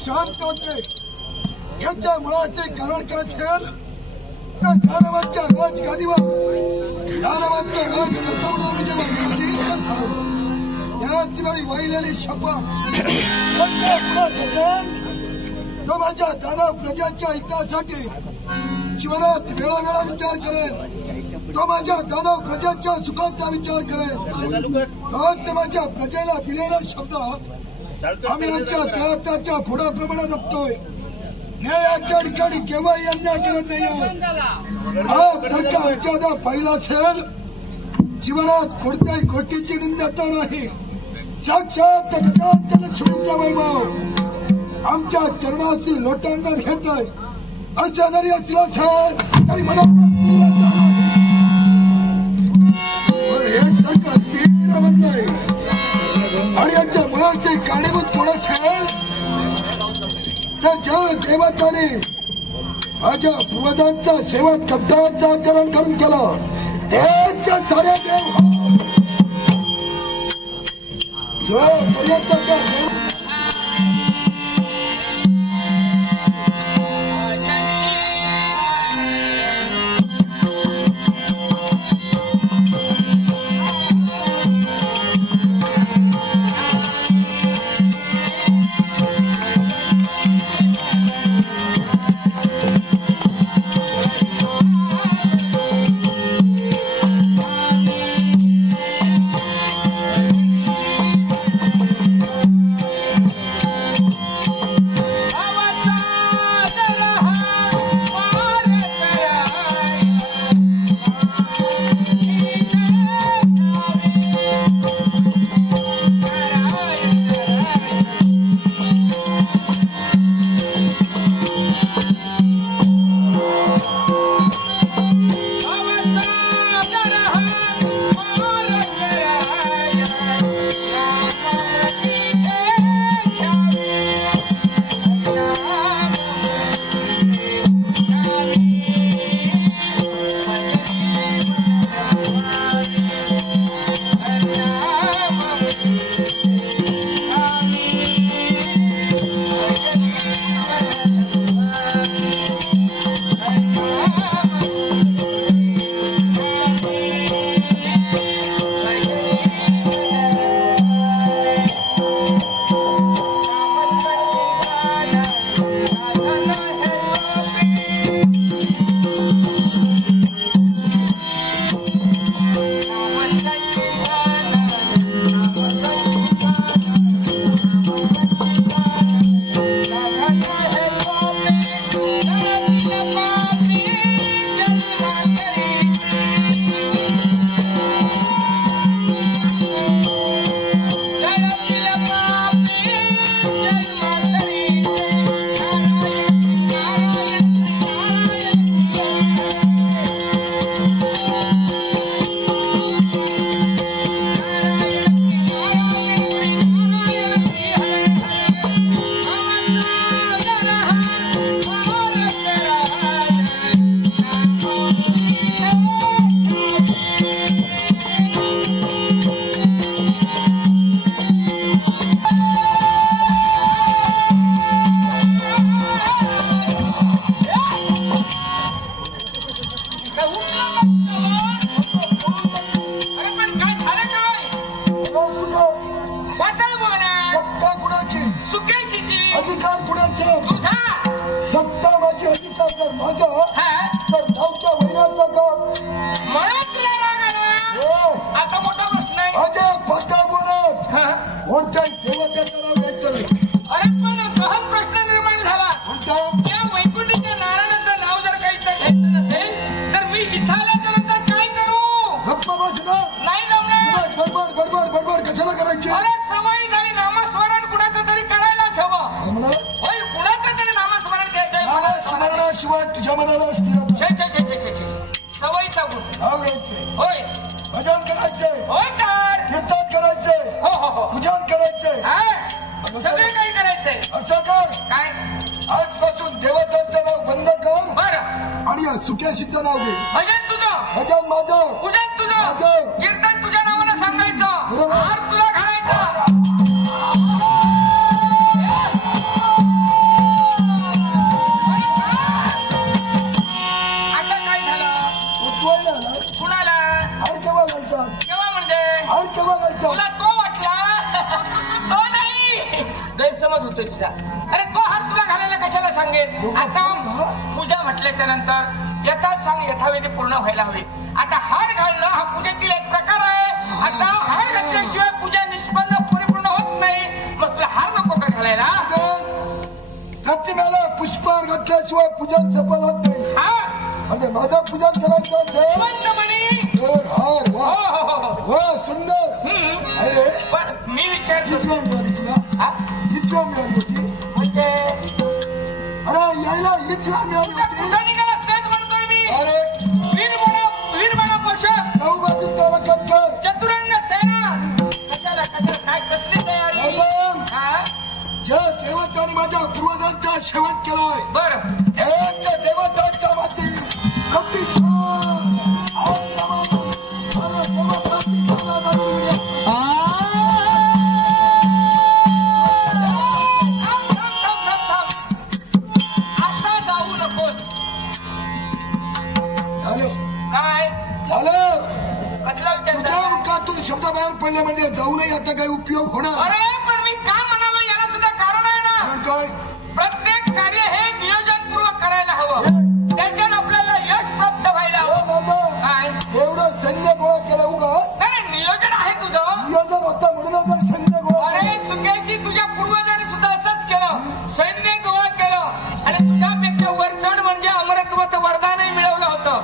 शांत होते याच्या मुळाचे कारण काय असेल तर दानवांच्या राजगादीवर दानवांचा राज करता म्हणून जेव्हा विराजित झालो त्याच वेळी वाहिलेली शपथ त्यांच्या मुळात तो माझ्या दानव प्रजाच्या हितासाठी जीवनात वेळोवेळा विचार करेन तो माझ्या दानव प्रजाच्या सुखाचा विचार करेन तोच माझ्या प्रजेला दिलेला शब्द आम्ही आमच्या तळाच्या पुढाप्रमाणे जपतोय न्यायाच्या ठिकाणी केव्हाही अन्याय करत नाही हा जर का आमच्या पहिला असेल जीवनात कोणत्याही गोष्टीची निंदा नाही साक्षात गजात लक्ष्मीचा वैभव आमच्या चरणाशी लोटांना घेतोय असं जरी असलं असेल तरी मला हे सारखं स्थिर बनलंय आणि याच्या मुळाचे कारणीभूत कोण असेल तर ज्या देवताने माझ्या पूर्वजांचा शेवट शब्दाचं आचरण करून केलं तेच सारे देव जो पर्यंत त्या वैकुंठीच्या नारायणाचं नाव जर काही इथं घ्यायचं नसेल तर मी इथं आल्याच्या नंतर काय करू? गप्पा बस ना. नाही जमणार. बडबड बडबड बडबड कशाला करायची? अरे सवय झाली नामस्मरण कुणाचं तरी करायलाच हवं. म्हणलं होय कुणाचं तरी नामस्मरण द्यायचंय. स्मरणाशिवाय तुझ्या मनाला स्थिरता. छे छे छे छे छे छे. सवयीचा गुण. नाव घ्यायचंय, होय भजन करायचंय, होय तर कीर्तन करायचंय, हो हो हो पूजन करायचंय. हा? सगळे काही करायचंय. असं कर. काय? आजपासून देवतांचं नाव बंद कर बरं आणि या सुक्याशीचं नाव घे. भजन तुझं, भजन माझं, पूजन तुझं, माझं. कीर्तन तुझ्या नावानं सांगायचं, बरोबर. हार तुला घालायचा. आता काय झालं? उठवायला आला. कुणाला? हार केव्हा घालतात? केव्हा म्हणजे? हार केव्हा घालतात? तुला तो वाटला? तो नाही. गैरसमज होतोय तुझा. अरे तो हार तुला घालायला कशाला सांगेल? आता पूजा म्हटल्याच्या नंतर यथाच सांग यथाविधी पूर्ण व्हायला हवी. आता हार घालणं हा पूजेतील एक प्रकार आहे. आता हार घातल्याशिवाय पूजा निष्पन्न परिपूर्ण होत नाही. मग तुला हार नको का घालायला? प्रतिमेला पुष्पहार घातल्याशिवाय पूजन सफल होत नाही. हा म्हणजे माझं पूजन करायचं असेल मंतमणी. तर हार. हो वा हो हो हो. वा सुंदर. अरे पण मी विचारतो किती वेळ मिळाली तुला? हा? किती वेळ मिळाली होती? म्हणजे अरे यायला हीच वेळ मिळाली तुझ्या होती. कुठं निघालास तेच म्हणतोय मी. अरे वीर म्हणा पोषक जाऊ बाजू त्याला कंकर. चतुरंग सेना. कशाला कशाला काय कसली तयारी? मर्दन, हा ज्या देवतांनी माझ्या पूर्वजांचा शेवट केलाय बरं त्या देवतांच्या माती कपटी छान. आज प्रमाणे मला देवतांची करुणा दाखवून द्या. आता जाऊ नकोस. झालं काय झालं. कसला विचार तुझ्या करताय? मुखातून शब्द बाहेर पडले म्हणजे जाऊ नये आता काही उपयोग होणार. अरे पण मी काय म्हणालो याला सुद्धा कारण आहे ना. कारण काय? प्रत्येक कार्य हे नियोजनपूर्वक करायला हवं. त्याच्यानं आपल्याला यश प्राप्त व्हायला हवं. काय एवढं सैन्य गोळा केलं उगाच. नाही नियोजन आहे तुझं. नियोजन होतं म्हणून सैन्य गोळा अरे केलं. सुकेशी तुझ्या पूर्वजांनी सुद्धा असंच केलं. सैन्य गोळा केलं आणि तुझ्यापेक्षा वरचढ म्हणजे अमरत्वाचं वरदानही मिळवलं होतं.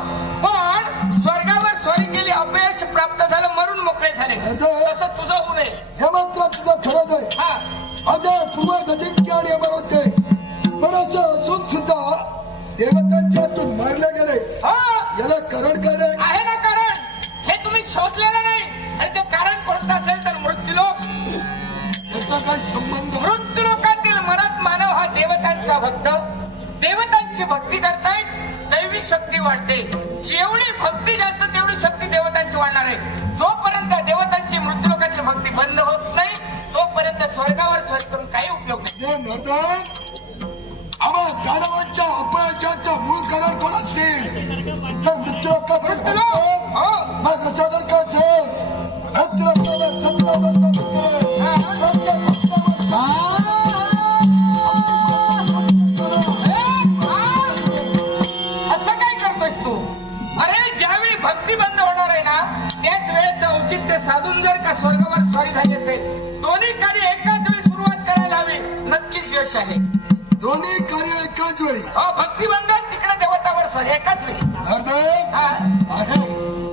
पण स्वर्गावर स्वारी केली, अपयश प्राप्त झालं, मरून मोकळे झाले. तसं तुझं होऊ नये. हे मात्र तुझं खरंच आहे. हा माझे पूर्वज अजिंक्य आणि अमर होते, पण असं असून सुद्धा देवतांच्या हातून मारले गेले. हा याला कारण काय रे? आहे ना कारण. हे तुम्ही शोधलेलं नाही आणि ते कारण कोणतं असेल तर मृत्यूलोक. याचा काय संबंध? मृत्यूलोकातील मरत मानव हा देवतांचा भक्त. देवतांची भक्ती करतायत, दैवी शक्ती वाढते. जेवढी भक्ती जास्त तेवढी शक्ती देवतांची वाढणार आहे. जोपर्यंत देवतांची मृत्यूलोकाची भक्ती बंद होत नाही तोपर्यंत स्वर्गावर स्वारी करून काही उपयोग नाही. हे नर्दन, आम्हा दानवांच्या अपयशाचं मूळ कारण कोण असतील तर मृत्यूलोकातील मृत्यूलोक. भक्त. हो मग असं जर का असेल मृत्यूलोकाला सत्ता बसत असं काय करतोस तू? अरे ज्यावेळी भक्ती बंद होणार आहे ना त्याच वेळेचं औचित्य साधून जर का स्वर्गावर स्वारी झाली असेल, दोन्ही कार्य एकाच वेळी सुरुवात करायला हवी, नक्कीच यश आहे. दोन्ही कार्य एकाच वेळी. हो भक्ती बंद तिकडे देवतावर स्वारी एकाच वेळी. नर्दन हा आहे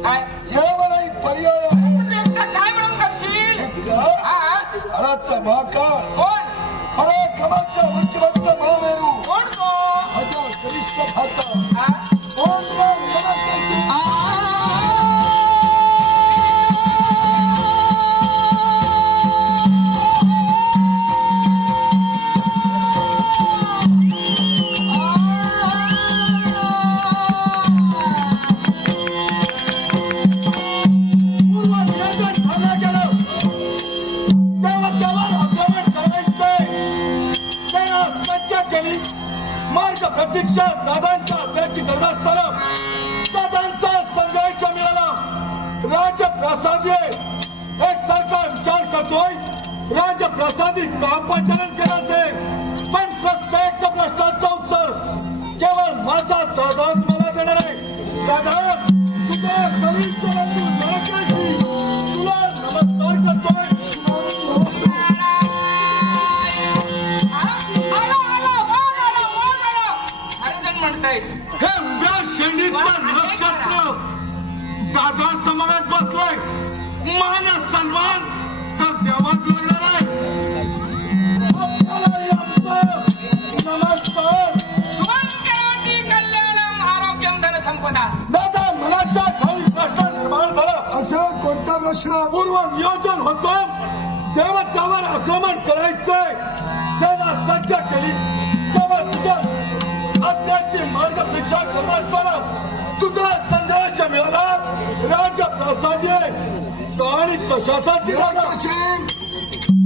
काय यावरही पर्याय आहे. तू एकटा काय म्हणून करशील? हा काळाचा महाकाळ कोण पराक्रमाचा वृत्तिवंत महामेरू कोण तो? माझा कनिष्ठ भाता हा कोण मला त्याची मार्ग प्रतीक्षा दादांच्या अभ्याची गरज असताना दादांचा संघर्ष मिळाला. राजप्रसादी एक सरकार विचार करतोय राजप्रसादी कामपाचरण करायचे, पण प्रत्येक प्रश्नाचं उत्तर केवळ माझा दादाच मला देणार आहे. दादा तुझ्या कनिष्ठ तुला नमस्कार करतोय. म्हणतायत हे उभ्या शेंडीचं नक्षत्र दादा समोरात बसलाय. मान सन्मान तर देवाच लागणार आहे. आपल्यालाही आमचं नमस्कार. सुमंगलावती कल्याणम आरोग्यम धन संपदा. दादा मनाच्या ठाई प्रश्न निर्माण झाला. असं कोणता प्रश्न? पूर्व नियोजन होतं देवतावर आक्रमण करायचंय. सेना सज्ज केली तेव्हा तुझ्या आज्ञाची मार्गदीक्षा करत असताना तुझा संदेश मिळाला. राजप्रसाद आणि कशासाठी झाला?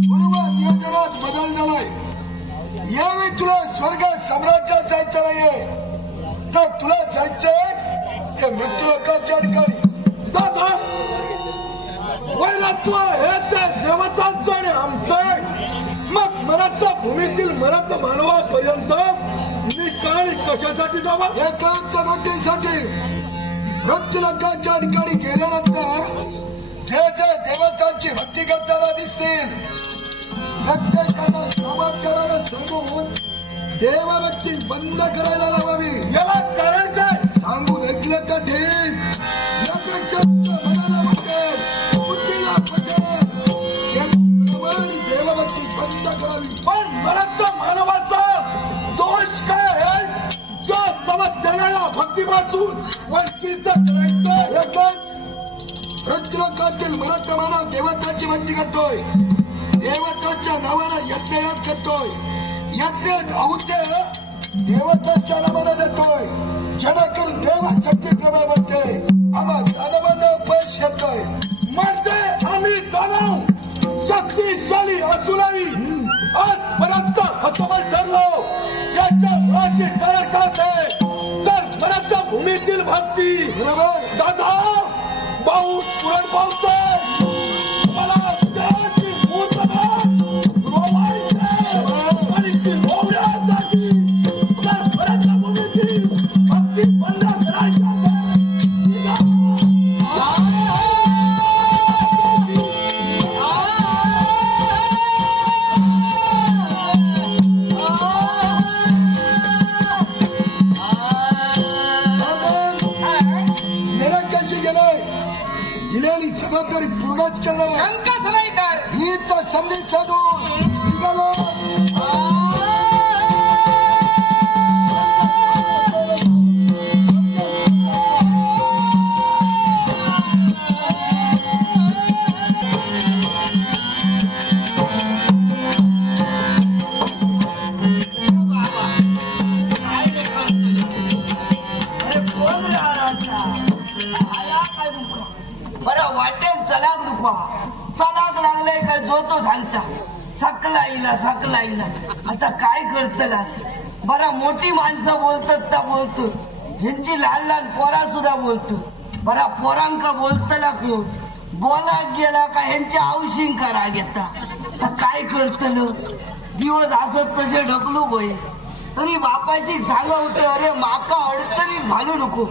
पूर्व नियोजनात बदल झालाय. यावेळी तुला स्वर्ग साम्राज्यात जायचं नाहीये, तर तुला जायचंय ते मृत्यूलोकाच्या ठिकाणी. दादा वैरत्व हे ते देवतांचं आणि आमचं. मग मराठ भूमीतील मराठ मानवापर्यंत निकाली कशासाठी जावा? एकाच गोष्टीसाठी मृत्यूलोकाच्या ठिकाणी गेल्यानंतर जे जे देवतांची भक्ती करताना दिसतील प्रत्येकाला समाचाराला सांगून देवभक्ती बंद करायला लावावी. याला कारण काय? सांगून ऐकलं तर ठीक, यापेक्षा मनाला वाटेल, बुद्धीला पटेल, आणि देवभक्ती बंद करावी. पण मराठ मानवाचा दोष काय आहे? जो समजलेल्या भक्तीपासून वंचित करायचं. एकच मृत्यूलोकातील मराठा मानव देवतांची भक्ती करतोय, देवतांच्या नावानं यज्ञयाग करतोय, यज्ञात आहुत्य देवतांच्या नावानं देतोय, जेणेकरून देवासाठी प्रभाव बनते. आम्हा दानवांना पैश येतोय. म्हणजे आम्ही दानव शक्तिशाली असूनही आजपर्यंत हतबल ठरलो. त्याच्या मुळाची कारण काय? तर मराठा भूमीतील भक्ती. बरोबर. दादा पाऊस पुरण पावतोय. मला त्याची मूर्तता रोवायची आणि ती रोवण्यासाठी तर मराठा भूमीतील भक्ती बंद करायची आहे. निराकशी गेलाय, दिलेली जबाबदारी पूर्णच करणं शंकाच नाही तर हीच संदेश साधून निघालो. बरं वाटेल चलाक रुपा चलाक लागलाय काय जो तो सांगता सकला इला आता काय करतला. बरा मोठी माणसं बोलतात त्या बोलतो, ह्यांची लहान लहान पोरा सुद्धा बोलतो. बरा पोरांका बोलतला कोण बोला गेला का ह्यांच्या औशिंग करा घेता. तर काय करतल दिवस असत तसे ढकलू होय. तरी बापाशी सांगा होते अरे माका अडचणीत घालू नको.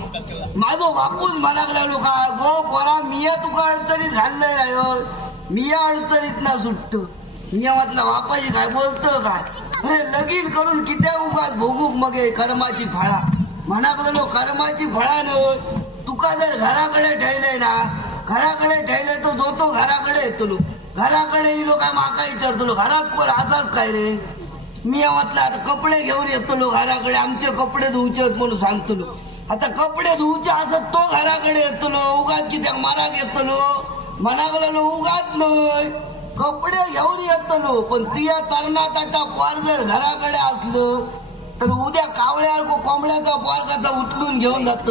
माझो बापूच म्हणाक लागलो का गो पोरा मिया तुका अडचणीत घाललंय राय, मिया अडचणीत ना सुटतो. मिया म्हटलं बापाशी काय बोलतो काय? अरे लगीन करून कित्या उगाच भोगूक मगे कर्माची फळा. म्हणाक लागलो कर्माची फळा न तुका जर घराकडे ठेवलंय ना, घराकडे ठेवलंय तर जो तो घराकडे येतलो. घराकडे येलो काय माका विचारतलो घरात कोण असाच काय रे? मी म्हटलं आता कपडे घेऊन येतलो घराकडे, आमचे कपडे धुवचे आहेत म्हणून सांगतलो. आता कपडे धुवचे असत तो घराकडे येतलो, उगाच कित्या माराक येतलो. म्हणाक लागलो उगाच नाही कपडे घेऊन येतलो. पण तिया तरणाटाटा पोर जर घराकडे असलं तर उद्या कावळ्यावर कोंबड्याचा पोरगाचा उचलून घेऊन जात.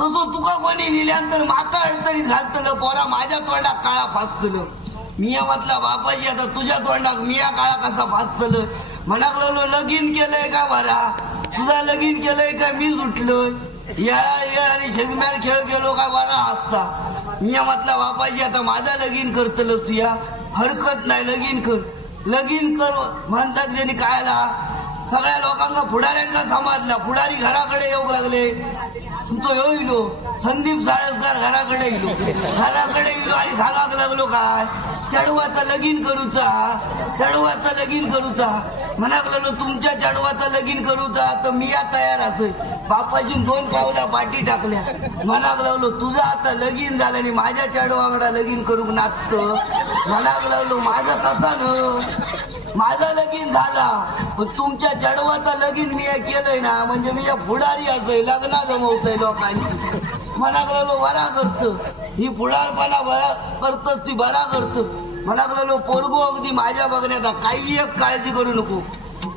तसं तुका कोणी लिहिल्यानंतर माका अडचणीत घालतलं, पोरा माझ्या तोंडात काळा फासतलं. मिया म्हटला बापाजी आता तुझ्या तोंडाक मिया काळा कसा फासतलं. म्हणाक लागलो लगीन केलंय का बरा, तुझा लगीन केलंय का मी सुटलोय. येळा आणि शेगम्यार खेळ गेलो का बरा असता. मिया म्हटला बापाजी आता माझा लगीन करतलस तुया, हरकत नाही लगीन कर म्हणतात. ज्यांनी कायला सगळ्या लोकांना पुढाऱ्यांना समजला. पुढारी घराकडे येऊ लागले. तुमचं येऊ संदीप साळसकर घराकडे येलो आणि सांगाक लागलो काय चढवाचा लगीन करूचा म्हणाक लागलो तुमच्या चढवाचा लगीन करूचा तर मी या तयार असोय. बापाची 2 पावला पाठी टाकल्या. म्हणाक लागलो तुझं आता लगीन झालं आणि माझ्या चढवांगडा लगीन करूक नाचत. म्हणाक लागलो माझं तसा न माझा लगीन झाला पण तुमच्या चढवाचा लगीन मी केलंय ना म्हणजे मी या पुढारी असोय लग्न जमवतोय लोकांची. म्हणाक लागलो बरा करत ही पुढारपणा बरा करतच ती बरा करत. म्हणाक लागलो पोरगो अगदी माझ्या बघण्याचा काही एक काळजी करू नको.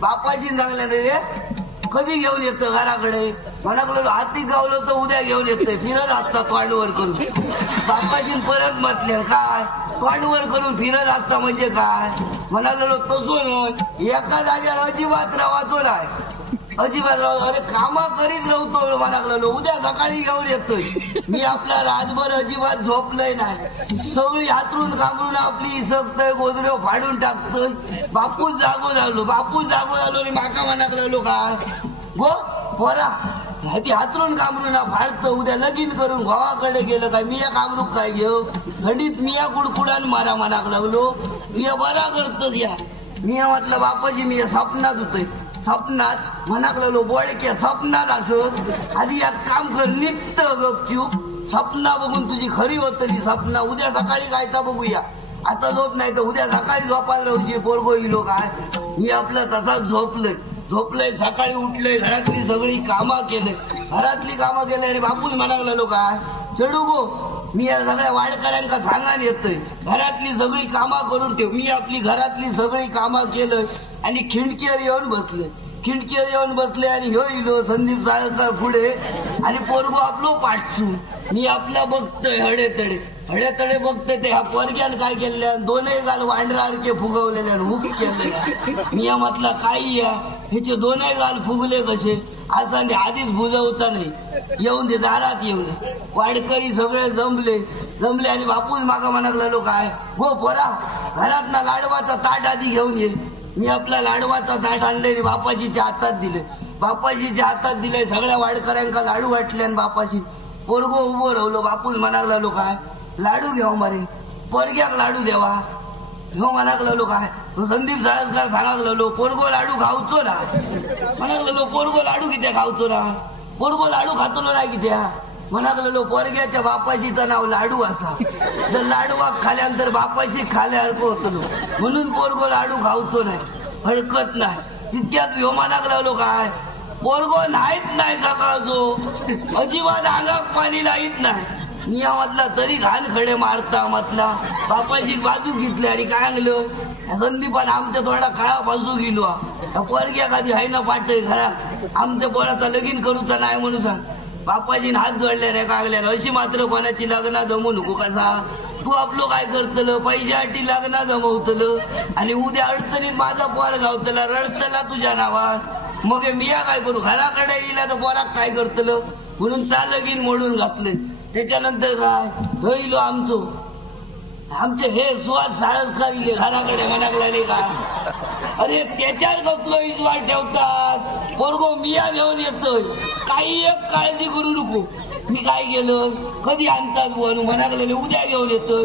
बापाची सांगल्या रे कधी घेऊन येतं घराकडे. म्हणाक लागलो हाती गावलं तर उद्या घेऊन येतंय फिरत असता तोंडवर करून. बापाची परत म्हटले काय तोंडवर करून फिरत असता म्हणजे काय. म्हणालो तसो न एका जागेवर अजिबात राहायचो नाही अजिबात राहतो. अरे कामा करीत राहतो. म्हणाक लागलो उद्या सकाळी घेऊन येतोय. मी आपला रातभर अजिबात झोपलंय नाही. सगळी हातरून कामरून आपली इसकतय गोदड्यो फाडून टाकतोय. बापूच जागो झालो आणि माका म्हणाक लागलो काय गो पोरा ती हातरून कामरून फाडतं उद्या लगीन करून गावाकडे गेलं काय मी या कामरूक काय घेऊ थंडीत मिया कुडकुडान मारा म्हणाक लागलो. तुया बरा करतोस या. मी म्हटलं बापाजी मी स्वप्नात होतोय. स्वप्नात म्हणाक लागलो बोळक्या स्वप्नात असत आधी एक काम कर नित्त गपचूप स्वप्ना बघून तुझी खरी होतली स्वप्ना उद्या सकाळी गायता बघूया. आता झोप नाही तर उद्या सकाळी झोपायला राहूची पोरगो इलो काय. मी आपलं तसाच झोपलंय सकाळी उठलंय घरातली सगळी कामं केलंय रे बापूच म्हणाक लागलो काय चढू गो मी या सगळ्या वाडकऱ्यांका सांगान येतोय घरातली सगळी कामं करून ठेव. मी आपली घरातली सगळी कामं केलंय आणि खिडकीवर येऊन बसले आणि ह्यो इलो संदीप साळकर पुढे आणि पोरगो आपलो पाठचून. मी आपल्या बघतोय हडेतडे बघतोय ते ह्या पोरग्यान काय केलं 2 गाल वांढरारखे फुगवलेले हुक केले. मी म्हटलं काय या ह्याचे 2 गाल फुगले कसे असा आधीच बुजवता नाही येऊन दे दारात येऊन. वाडकरी सगळे जमले आणि बापूच मागा म्हणाक लागलो काय गो पोरा घरात ना लाडवाचा ताट आधी घेऊन ये. मी आपला लाडवाचा ताट आणले आणि बापाजीच्या हातात दिले सगळ्या वाडकऱ्यांका लाडू वाटले आणि बापाशी पोरगो उभं राहलो. बापूच म्हणाक लागलो काय लाडू घेऊ मारे पोरग्याक लाडू देवा. हो म्हणाक लागलो काय संदीप साळसकर सांगाक लागलो पोरगो लाडू खाऊचो ना. म्हणाक लागलो पोरगो लाडू कित्या खाऊचो ना पोरगो लाडू खातलो नाही कित्या. म्हणाक लागलो पोरग्याच्या बापाशीचं नाव लाडू असा जर लाडूवाक खाल्यानंतर बापाशी खाल्यासारखं होतलो म्हणून पोरगो लाडू खाऊचो नाही हरकत नाही. तितक्यात ह्यो म्हणाक लागलो काय पोरगो नाहीत नाही सकाळचो अजिबात अंगाक पाणी लाईत नाही. मी म्हटला तरी घाण खडे मारता म्हटला बापाची बाजू घेतली आणि काय आणलं संदीपान आमच्या थोडा काळा बाजू गेलो पोरग्या कधी हाय ना पाठय घरात आमच्या पोराचा लगीन करूचा नाही म्हणून सांग. बापाजीने हात जोडले रे कागल्या अशी मात्र कोणाची लग्न जमू नको कसा. तू आपलं काय करतलं पैशासाठी लग्न जमवतलं आणि उद्या अडचणीत माझा पोर गावतला रडतला तुझ्या नावात मग मी काय करू घराकडे येईल तर पोराक काय करतलं म्हणून त्या लगीन मोडून घातले. त्याच्यानंतर काय होईल आमचे हे सुहास साळसकर इले घराकडे म्हणाक लागले का अरे त्याच्यावर कसलो विश्वास ठेवतात पोरगो मिया घेऊन येतोय काही एक काळजी करू नको. मी काय केलं कधी आणतात म्हणून म्हणाक लागले उद्या घेऊन येतोय.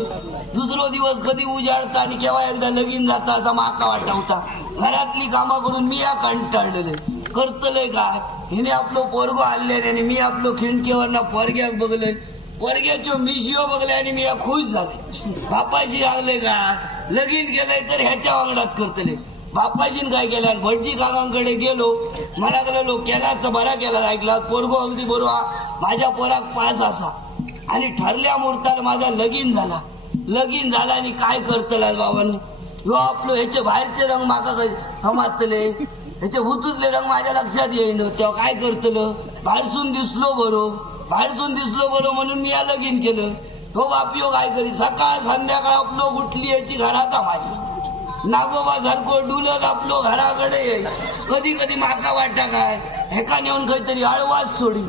दुसरो दिवस कधी उजाडता आणि केव्हा एकदा लगीन जाता असा माका वाटवता. घरातली कामं करून मी या कंटाळलेले करतलंय काय हिने आपलं पोरगो आणले आणि मी आपलं खिडकीवर पोरग्याक बघलंय पोरग्याच्या मिशिओ बघले आणि मी या खुश झाले. बापाजी लागले का लगीन केलंय तर ह्याच्या वांगडात करतले. बापाजीन काय केलं भटजी काकांकडे गेलो मला गेलो केलास तर बरा केला ऐकला पोरगो अगदी बरोबर माझ्या पोराक 5 असा आणि ठरल्या मुहूर्ताला माझा लगीन झाला आणि काय करतला बाबांनी ह्यो आपलं ह्याचे बाहेरचे रंग माका समाजतले ह्याचे हुतूतले रंग माझ्या लक्षात येईन तेव्हा काय करतलं बाहेरसून दिसलो बरो म्हणून मी या लगीन केलं. हो बापियो काय करी सकाळ संध्याकाळ आपलो गुटली याची घरात माझी नागोबा सारखो डुलत आपलो घराकडे येईल. कधी माका वाटा काय हेका नेऊन काहीतरी हळवाच सोडी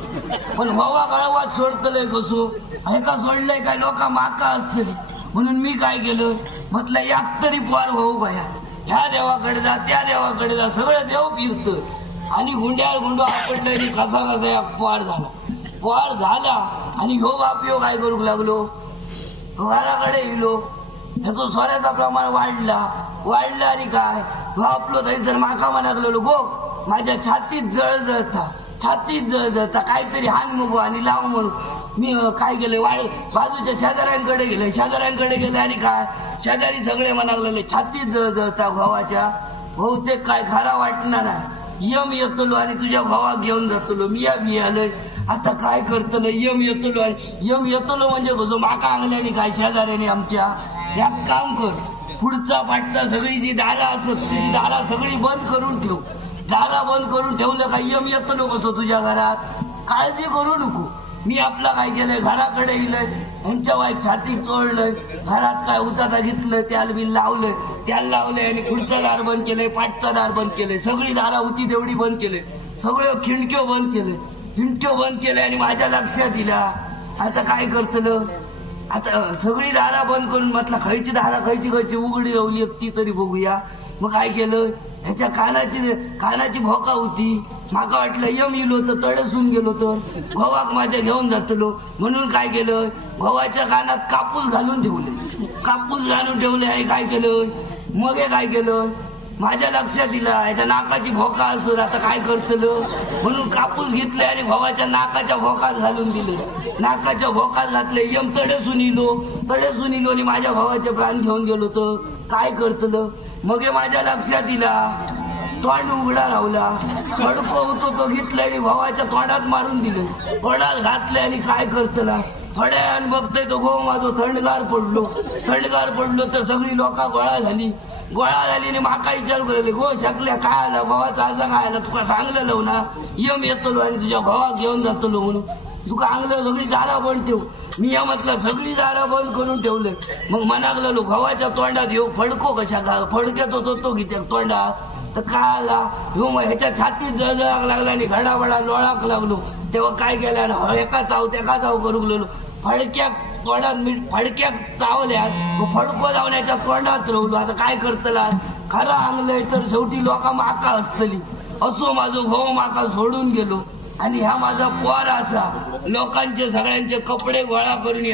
पण हवा हळवाच सोडतलंय कसो हेका सोडलंय काय लोक माका असतली म्हणून मी काय केलं म्हटलं यात तरी पोर होऊ गया ह्या देवाकडे जा त्या देवाकडे जा सगळं देव फिरत आणि गुंड्यावर गुंडो आपडलं आणि कसा या पोर झाला आणि ह्यो बापियो काय करू लागलो घराकडे येलो ह्याचं सोन्याचा प्रमाण वाढला आणि काय आपलो थंयसर म्हाका म्हणाकलेलो गो माझ्या छातीत जळजळता काहीतरी हान मुगो आणि लाव म्हणून मी काय केलं बाजूच्या शेजाऱ्यांकडे गेले आणि काय शेजारी सगळे म्हणाकलेले छातीत जळजळता भावाच्या बहुतेक काय खरा वाटणार आहे यम येतलो आणि तुझ्या भावाक घेऊन जातलो मिया आलोय आता काय करतलो यम येतलो म्हणजे कसं माका आणल्याने काय शेजाऱ्याने आमच्या एक काम कर पुढचा पाठचा सगळी जी दारा असत तुझी दारा सगळी बंद करून ठेव दारा बंद करून ठेवलं काय यम येतलो कसं तुझ्या घरात काळजी करू नको मी आपला काय केलंय घराकडे इलय ह्यांच्या वाईट छाती चोळलंय घरात काय उताता घेतलं त्याला बी लावलंय आणि पुढचं दार बंद केलंय पाठचं दार बंद केलंय सगळी दारा होती तेवढी बंद केलंय सगळं खिडक्यो बंद केले आणि माझ्या लक्षात दिला आता काय करतलं आता सगळी दारा बंद करून म्हटलं खायची दारा खायची उघडी राहिली ती तरी बघूया मग काय केलं ह्याच्या कानाची भोका होती माका वाटलं यम इलो तर तडसून गेलो तर गव्हाक माझ्या घेऊन जातलो म्हणून काय केलं गव्हाच्या कानात कापूस घालून ठेवले आणि काय केलं माझ्या लक्षात दिला ह्याच्या नाकाची भोका असत आता काय करतलं म्हणून कापूस घेतले आणि गव्हाच्या नाकाच्या भोकात घालून दिले नाकाच्या भोकात घातले यम तडसून इलो आणि माझ्या भावाचे प्राण घेऊन गेलो तर काय करतलं मग माझ्या लक्षात दिला तोंड उघडा राहला फडको होतो तो घेतला आणि भावाच्या तोंडात मारून दिले तोंडात घातले आणि काय करतला थोड्या वेळानं बघतोय तो गो माझो थंडगार पडलो तर सगळी लोक गोळा झाली आणि माका विचार करले गो शकल्या काय आला गोवाचा असा काय आला तुका सांगलेलो ना यम येतलो आणि तुझ्या भावाक घेऊन जातलो म्हणून तुका सांगलं सगळी दारा बंद ठेव मी या म्हटलं सगळी दारा बंद करून ठेवले मग म्हणाकलेलो गव्हाच्या तोंडात ह्यो फडको कशा का फडक्यात होतो तो घेत्या तोंडात तर काय आला ह्यो मग ह्याच्या छातीत जळजळाक लागला आणि घडाबडा लोळाक लागलो तेव्हा काय केलं एका चाव करू गेलो फडक्यात चावल्यात फडको जावण्याच्या तोंडात राहलो आता काय करतला खरं आणलंय तर शेवटी लोक माका असतली असो माझो भाऊ माका सोडून गेलो आणि ह्या माझा पोर असा लोकांचे सगळ्यांचे कपडे गोळा करून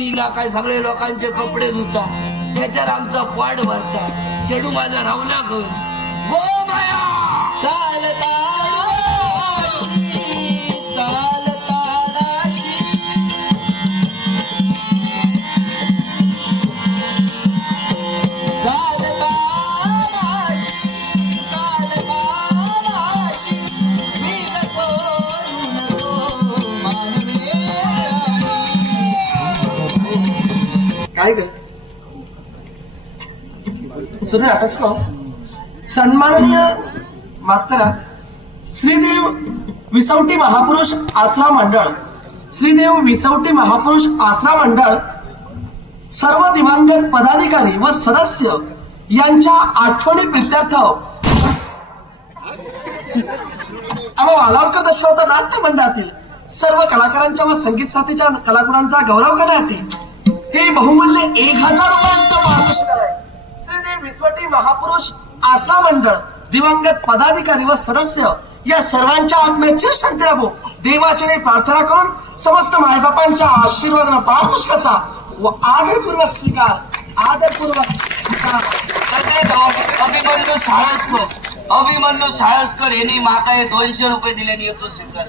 येला काय सगळे लोकांचे कपडे धुता त्याच्यावर आमचा पोट भरता चेडू माझा रावला कर गो माया चालता काय ग सुरू नाटक सन्माननीय मात्रा श्रीदेव विसवटी महापुरुष आश्रम मंडळ सर्व दिवंगत पदाधिकारी व सदस्य यांच्या आठवणी प्रित्यर्थ वालावकर दशावता नाट्य मंडळातील सर्व कलाकारांच्या व संगीत साथीच्या कलागुणांचा गौरव करण्यासाठी हे बहुमूल्य 1000 रुपयांचं पारितोषिक आहे. श्रीदेव विसवटी महापुरुष आश्रम मंडळ दिवंगत पदाधिकारी व सदस्य या सर्वांच्या आत्म्याची शांती लाभो देवाचरणी प्रार्थना करून समस्त मायबापांच्या आशीर्वादानं पारितोषिकाचा व आदरपूर्वक स्वीकार अभिमन्यू साळसकर यांनी माका हे 200 रुपये दिल्याने याचा स्वीकार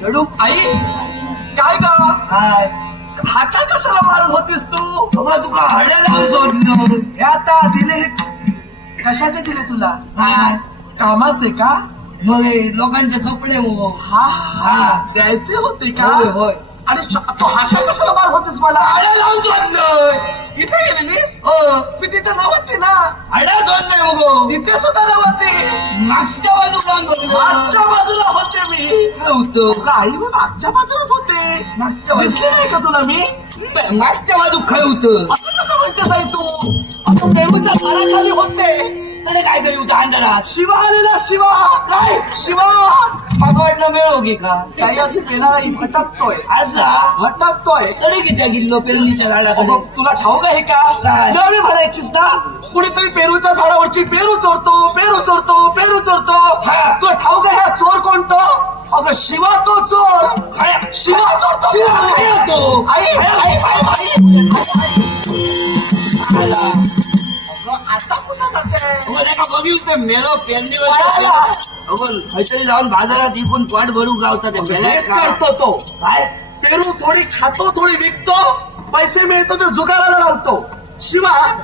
चढू आई काय ग काय हाता कशाला मारत होतीस तू बाबा तुका हड्याला सोडलं हे आता दिले कशाचे दिले तुला काय कामाचे का मग हे लोकांचे कपडे मग हा द्यायचे होते का होय आणि तू हाता कशाला मारत होतीस मला हड्या लावून सोडलं इथे गेलेलीस मी तिथे नव्हती ना हड्या सोडलंय मग तिथे सुद्धा नव्हती मागच्या बाजूला बघलं मागच्या बाजूला होते मी काय होतं आई मी मागच्या बाजूलाच होते मागच्या दिसले नाही का तुला मी मागच्या बाजू काय होतं असं कसं म्हणतेस आई तू आता पेरूच्या झाडाखाली होते अरे काय तरी होतं अंधारात शिवा आलेला शिवा काय शिवा मागं वाटलं मिळव घे का काही अशी पेनाला भटकतोय असा तरी किती किल्लो पेरणीच्या झाडाकडे तुला ठाऊक आहे का काय? मी म्हणायचीस ना कुणीतरी पेरूच्या झाडावरची पेरू चोरतो हा. तुला ठाऊक आहे हा चोर कोणतो अगं शिवा तो चोर काय? शिवा चोरतो शिवा काय होतो? आई मेलो पेरणीवर पळाला. अगो काहीतरी जाऊन बाजारात इकून पोट भरू गावतात ते मेलाय हेच का? करतो तो. काय पेरू थोडी खातो थोडी विकतो, पैसे मिळतो ते जुगाराला लावतो. शिवाय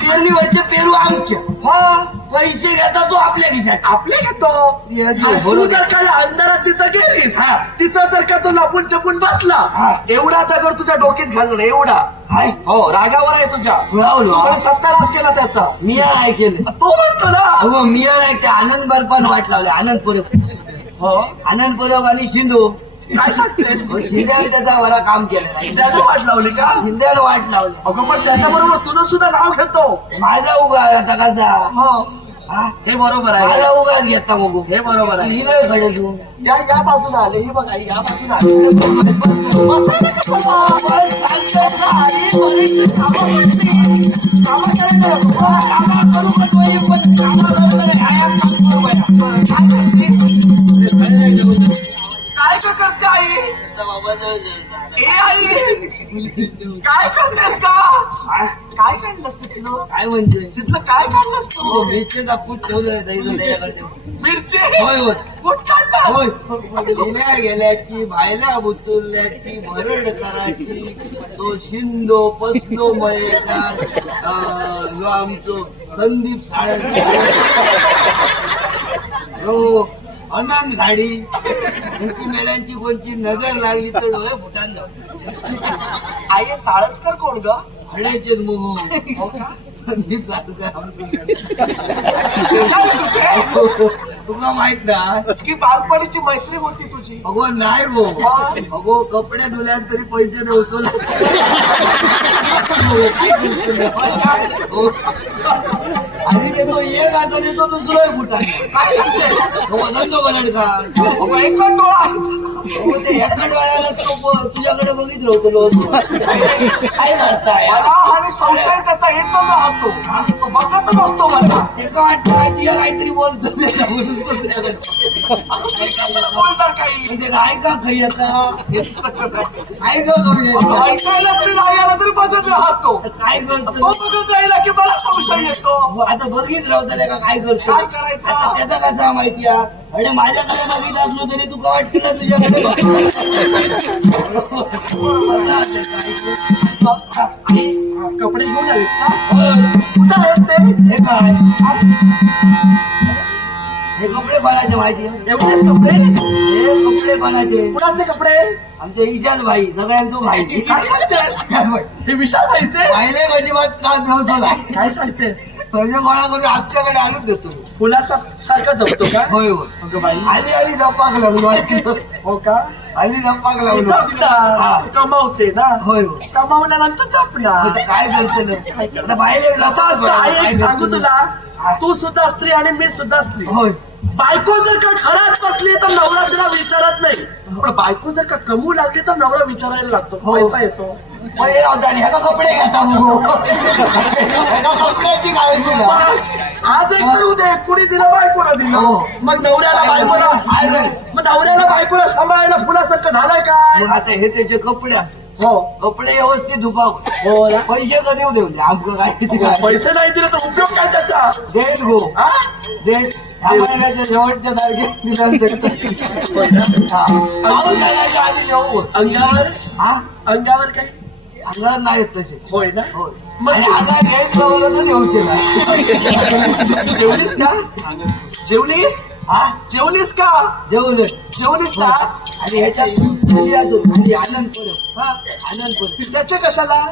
पेरणीवरचे पेरू आमच्या हा पैसे घेता तो आपल्या खिशात आपले घेतो. याची आणि तू बरोबर. जर का या अंधारात तिथं गेलीस, हा. तिथं जर का तो लपून छपून बसला, हा. एवढा दगड तुझ्या डोक्यात घालणार एवढा. काय हो रागावर आहे तुझ्या. राहुल पण सत्तारास केला त्याचा. मिया नाही केलं तो म्हणतो ना. अगो मिया नाही ते आनंद बर्फान वाट लावले आनंद परब हो आनंद परब आणि शिंदू काय सांगतेस? शिंद्याने त्याचा बरा काम केलं त्याचं वाट लावली का? शिंद्याला वाट लावली अगं पण त्याच्याबरोबर तुझं सुद्धा नाव घेतो. माझा उगा आता कसा हो हा? हे बरोबर आहे. माझा उगाच घेता मग हे बरोबर आहे. हिरं कडे तू या बाजूला आले. हे बघ आई, या बाजूला आले. बसायला कशाला? आई, बरीचशी कामं पडली. कामं करायचं होतं. कामं करू का तू हे? पण कामं करू का नाही? काय काम करू बाया? काय करते? ते खरं नाही करू. काय का करते आई? आता बाबाचं ए आई, काय करतेस का? हा? काय काढलंस तिथलं? काय म्हणतोय तिथलं काय काढलंस हो तू? मिरचीचा कूट ठेवलेला दही त्याच्याकडे मिरची. होय होय कुठ काढलास? होय गेल्या गेल्याची भायल्या बुतुरल्याची भरड कराची तो शिंदो पसलो मयेकार जो आमचो संदीप साळे हो अनंत घाडी यांची मेल्यांची कोणची नजर लागली तर डोळे फुटान जाऊ आई हे साळसकर कोण ग? हड्याचे मुग हो का? संदीप साळकर आमचं शिकायला तिथे? तुला माहित ना की बालपणीची मैत्री होती तुझी. अगो नाही गो अगो कपडे धुल्यान तरी पैसे दे उचल आणि देतो एक असं देतो दुसरं कुठं काय सांगते? नंदो बनड का अगं, एकच डोळा आहे. अगो ते एका डोळ्याला तो तुझ्याकडे बघितलं होतं काय करताय मला आणि संशय त्याचा येतो तो राहतो. तो बघतच असतो मला. एका वाटतं तुझ्या काहीतरी बोलतो त्याच्या म्हणून तो तुझ्याकडे अगं, ते कशाला बोलणार काही? म्हणजे काय का खाई आता हेच तर कसं आहे. काय करू ऐकायला तरी नाही आला तरी बघत राहतो. काय तो करतो बघत राहिला की मला संशय येतो. आता बघित राहू त्याला का काय करतो काय करायचं? आता त्याचा कसा माहिती आहे अरे माझ्याकडे बघित असलो तरी तू का वाटतं ना तुझ्याकडे बघ. असं असेल काय. आई, कपडे घेऊन आलीस का? होय. कुठं आहेत ते? हे काय हे कपडे कोणाचे माहिती आहे? एवढेच कपडे? हे कपडे कोणाचे कुणाचे कपडे? आमचे ईशान भाई सगळ्यांचं माहिती काय सांगतेस? हे विशाल भाईचे? पाहिले अजिबात त्रास द्यायचा नाही काय सांगते? म्हणजे कोणाकडून आमच्याकडे आणून देतो फुलासा सारखा जमतो का? होय होय अगं बाई. आली आली धपाक लागलो हो का? आली धपाक लागलो जपणार. हा. कमावते ना. होय होय कमावल्यानंतर जपणार. आता काय करते आता बाहेर कसं असतं आई, एक सांगू तुला, तू सुद्धा स्त्री आणि मी सुद्धा स्त्री. होय बायको जर का घरात बसली तर नवरा तिला विचारत नाही, पण बायको जर का कमवू लागली तर नवरा विचारायला लागतो. हो. पैसा येतो. मग हे होता आणि ह्याला कपडे घेता मग ह्याला कपड्याची काळजी ना पण आज एक तर उद्या कुणी दिलं बायकोला हो. दिलं, मग नवऱ्याला बायकोला काय झालं? मग नवऱ्याला बायकोला सांभाळायला फुलासारखं झालंय मग काय? आता हे त्याचे कपडे असतात हो कपडे व्यवस्थित धुपाव हो ना. पैसे कधी देऊ दे आमचं काय किती काय पैसे नाही दिले तर उपयोग काय त्याचा? देत गो हा? देत ह्या महिन्याच्या शेवटच्या तारखेत दिल्यानंतर हा पाऊस यायच्या आधी देऊ अंगावर हा अंगावर काही अंगार नाहीत तसे होय ना. होय मग आणि अंगार घ्यायच लावलं तर देऊचे नाही तू जेवलीस का? जेवलीस? हा जेवलीस का? जेवलं जेवलीस का? आणि ह्याच्यात खाली असत खाली आनंद परब हा. आनंद परब त्याचे कशाला?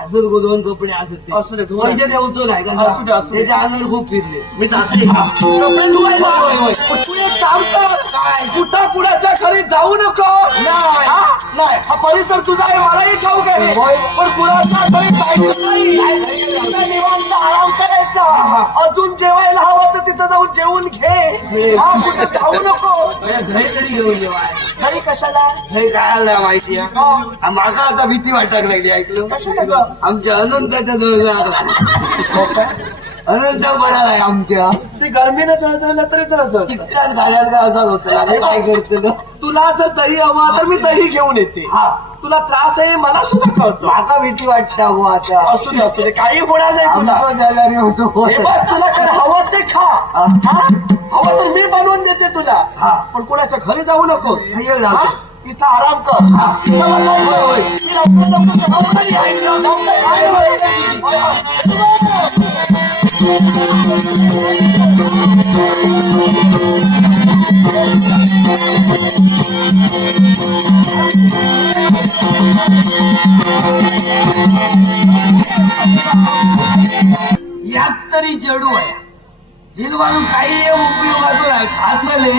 असत गो दोन कपडे असत असू दे, ते धुवा. पैसे देऊतो नाही असू दे, का असू दे. त्याच्या अंगावर खूप फिरले मी जाते कपडे धुवायला. होय, होय. पण तू एक काम कर, काय? कुठं कुणाच्या घरी जाऊ नको. नाही. हा? नाही. हा परिसर तुझा आहे, मलाही ठाऊक आहे. होय. पण कुणाच्या घरी जायचं नाही. काय घरी जाऊ? तिथं निवांत आराम करायचा. अजून जेवायला हवं तर तिथं जाऊन जेवून घे. हा, कुठं जाऊ नको. घरी तरी घेऊन जेवाय घरी कशाला? हे काय आलं माहिती आहे मागा आता भीती वाटायला लागली ऐकलं कशाला ग? आमच्या अनंताच्या जवळ हो का? अनंत बरा आहे आमच्या ते गरमीनं जळजळलं तरी जळजळतं. तिकट्यात गाड्यात का असाच होतं आता काय करतं ना तुला जर दही हवा तर मी दही घेऊन येते. हा. तुला त्रास आहे मला सुद्धा कळतो. माका भीती वाटतं हो आता. असू दे काही होणार नाही तुला. आमचं शेजारी होतो. हे बघ तुला काय हवं ते खा. हा. हा? हवं तर मी बनवून देते तुला. हा. पण कोणाच्या घरी जाऊ नको. ये जाऊ. हा? इथं आराम कर. हा. इथं बसायचं. होय, होय. मी लवकर यात तरी चढू आहे. जिलवारून काही उपयोगाचं नाही. खातले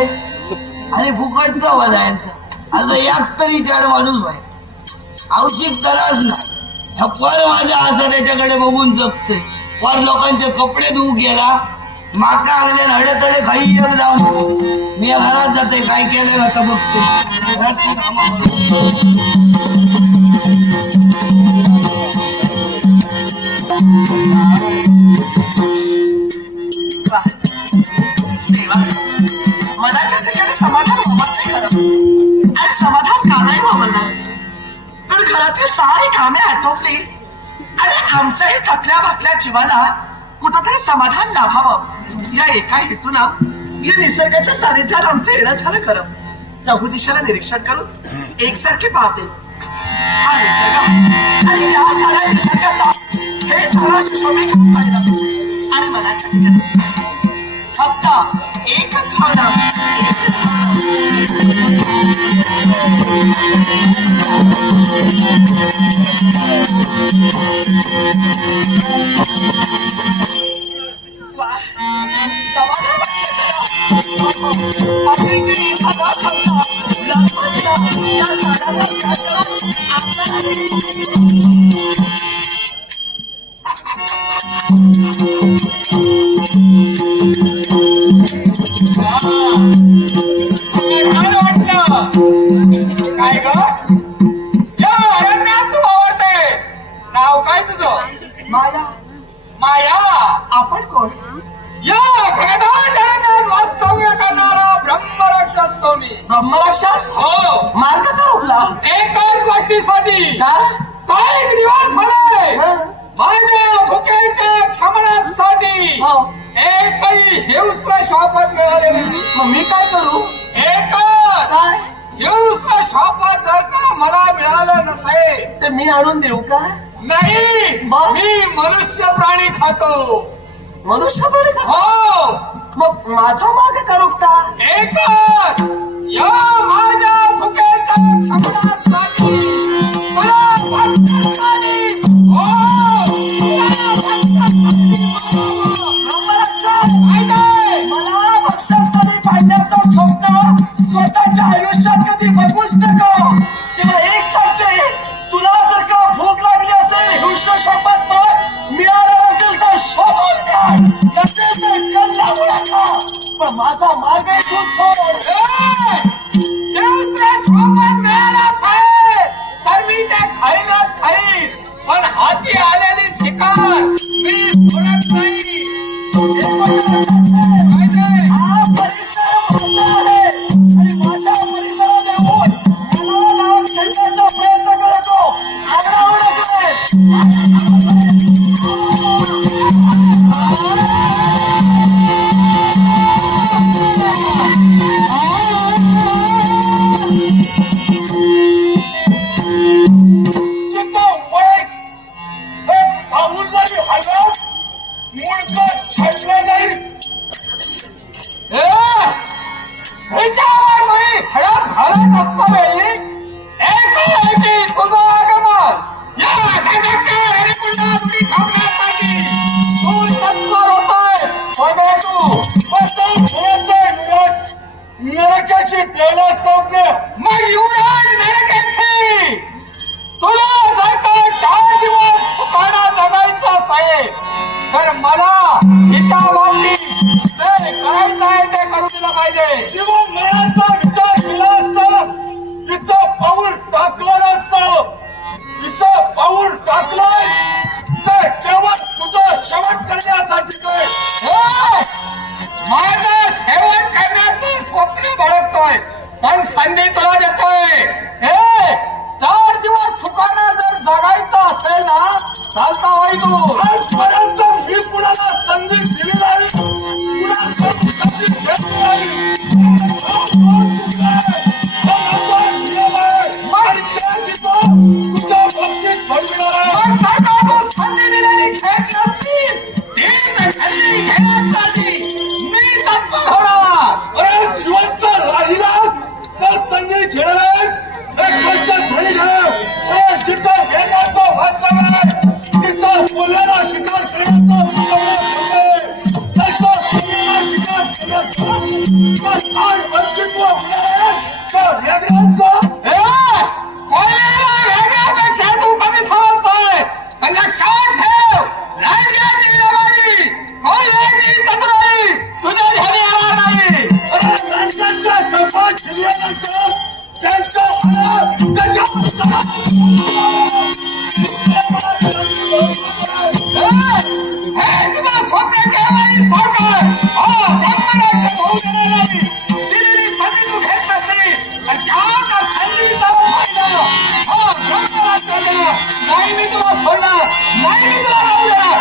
आणि फुकटचं वजायचं असं यात तरी जड माणूस आहे. औषध तराच नाही. ह्या पर माझ्या असं त्याच्याकडे बघून जगते. पर लोकांचे कपडे धुवू गेला. माका आणले हडेतडे खाई एक जाऊन मी घरात जाते. काय केलं ना तर बघते. घरातली कामं करते. मनाच्या ठिकाणी समाधान वावरते खरं. आणि समाधान का नाही वावरणार. पण घरातली सारी कामे आटोपली आणि आमच्याही थकल्या भाकल्या जीवाला कुठंतरी समाधान लाभावं या एका हेतूनं या निसर्गाच्या सानिध्यात आमचं येणं झालं खरं. चहू दिशेला निरीक्षण करून एकसारखे पाहते. हा निसर्ग आणि या साऱ्या निसर्गाचा हे सारा सुशोभित पाहिलं आणि मनाच्या ठिकाणी फक्त एकच भावना एकच समाधान अगदी मी एखादा थांबला लग्नाच्या या झाडाचा काय ग या अरण्यात तू आवडते. नाव काय तुझं? माया माया. आपण कोण? या घनदाट अरण्यात वास्तव्य करणारा ब्रह्मराक्षस तो मी. ब्रह्मराक्षस? हो. मार्ग तर उठला एकाच गोष्टीसाठी का? काही दिवस झाले हं? माझ्या भुकेच्या क्षमनासाठी हो. एकही हिंस्र श्वापच मिळालेले नाही. मग मी काय करू? एकच काय हिंस्र श्वापच जर का मला मिळालं नसेल ते मी आणून देऊ का? नाही मग? मी मनुष्य प्राणी खातो. मनुष्य बळे का? हो. मग माझा मार्ग का रोखता? एकच या माझ्या भुकेच्या क्षमनासाठी मला भक्षकाने, हो, मला भक्षकाने मारावं. ब्रह्मराक्षस माहित आहे? मला भक्षस्थानी पाडण्याचं स्वप्न स्वतःच्या आयुष्यात कधी बघूच नको. तेव्हा एक सांगते, तुला जर का भूक लागली असेल हिंस्र शपथ पण मिळालं नसेल तर शोधून काढ. नसेल तर कंदामुळा खा. पण माझा मार्ग इथून सोड. हिंस्र श्वापच मिळालाच आहे तर मी ते खाईनच खाईन. पण हाती आलेली शिकार मी सोडत नाही. एक गोष्ट लक्षात ठेव. माहित आहे? हा परिसर माझा आहे आणि माझ्या परिसरात येऊन मला नाव छेडण्याचा प्रयत्न करतो. आग्रह नको. जिथं वयस एक पाऊल जरी हलवलं, मुडकं छाटलं जाईल. हिच्यावर मी छडा घालत असतो वेळी एकाएकी तुझं आगमन या धडकत्या रेणुकुंडावरी ठोकण्यासाठी तू तत्पर होतोय. बघ तू पण पुढचं नरकाची त्याला सांगते. मग युवराज नरकाची तुला जर का 4 दिवस सुखाना जगायचं असेल तर मला हिच्या बाबतीत जे करायचं आहे ते करू दिलं पाहिजे. किंवा मरणाचा विचार केला असता इथं पाऊल टाकलं नसतं. इथं पाऊल टाकलंय तर केवळ तुझं शेवट करण्यासाठी काय. माझं सेवन करण्याचं स्वप्न बाळगतोय पण संधी तुला देतोय. हे 4 दिवस सुखानं जर जगायचं असेल ना, चालता होय तू. आजपर्यंत मी कुणाला संधी दिली नाही, कुणाकडून संधी घेतली नाही. आणि त्या जिथं तुझ्या बाबतीत घडविणार आहे. पण काका, तू संधी दिलेली घेत नसतील, तीच संधी घेण्यासाठी मी तत्पर होणार. अरे जिवंत राहिलास तर संधी घेणार आहेस. एक गोष्ट ध्यानी ठेव, जिथं वेगाचं वास्तव आहे, तिथं बोलण्याला शिकार करण्याचं शिकार करण्याचं काय अस्तित्व आहे त्या वेगळ्यांचं. वेगळ्यापेक्षा तू कमी समजतोय. पण लक्षात ठेव, राज्याची लढाई कोल्ह्याची चतुराई तुझ्या ध्यानी येणार नाही. राज्याच्या कपात शिरल्यानंतर त्यांच्या हे तुझं स्वप्न केव्हाही साकार ब्रह्मराक्ष होऊ देणार नाही. दिलेली संधी तू घेत नसतील, पण त्या संधीचा फायदा ब्रह्मराक्ष देणार नाही. मी तुला सोडणार नाही, मी तुला राहू देणार.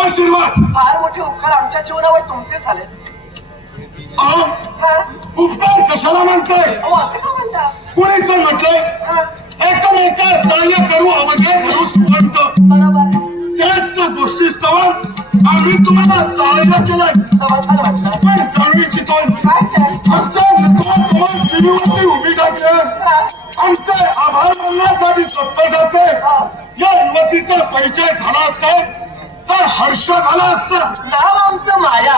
आशीर्वाद. फार मोठे उपकार आमच्या जीवनावर तुमचे झाले. उपकार कशाला म्हणताय? अहो असं का म्हणता? कुणीच म्हटलंय एकमेका सहाय्य करू अवघे करू सुवंत. बरोबर, त्याच गोष्टीस्तव आम्ही तुम्हाला सहाय्य केलंय. समाधान वाटलं. पण जाणवी चितोय काय ते? आमच्या मित्रासमोर चिनीवरती उभी टाकल्या, आमचे आभार मानण्यासाठी तत्पर ठरते. या युवतीचा परिचय झाला असता तर हर्ष झाला असता. नाव आमचं माया,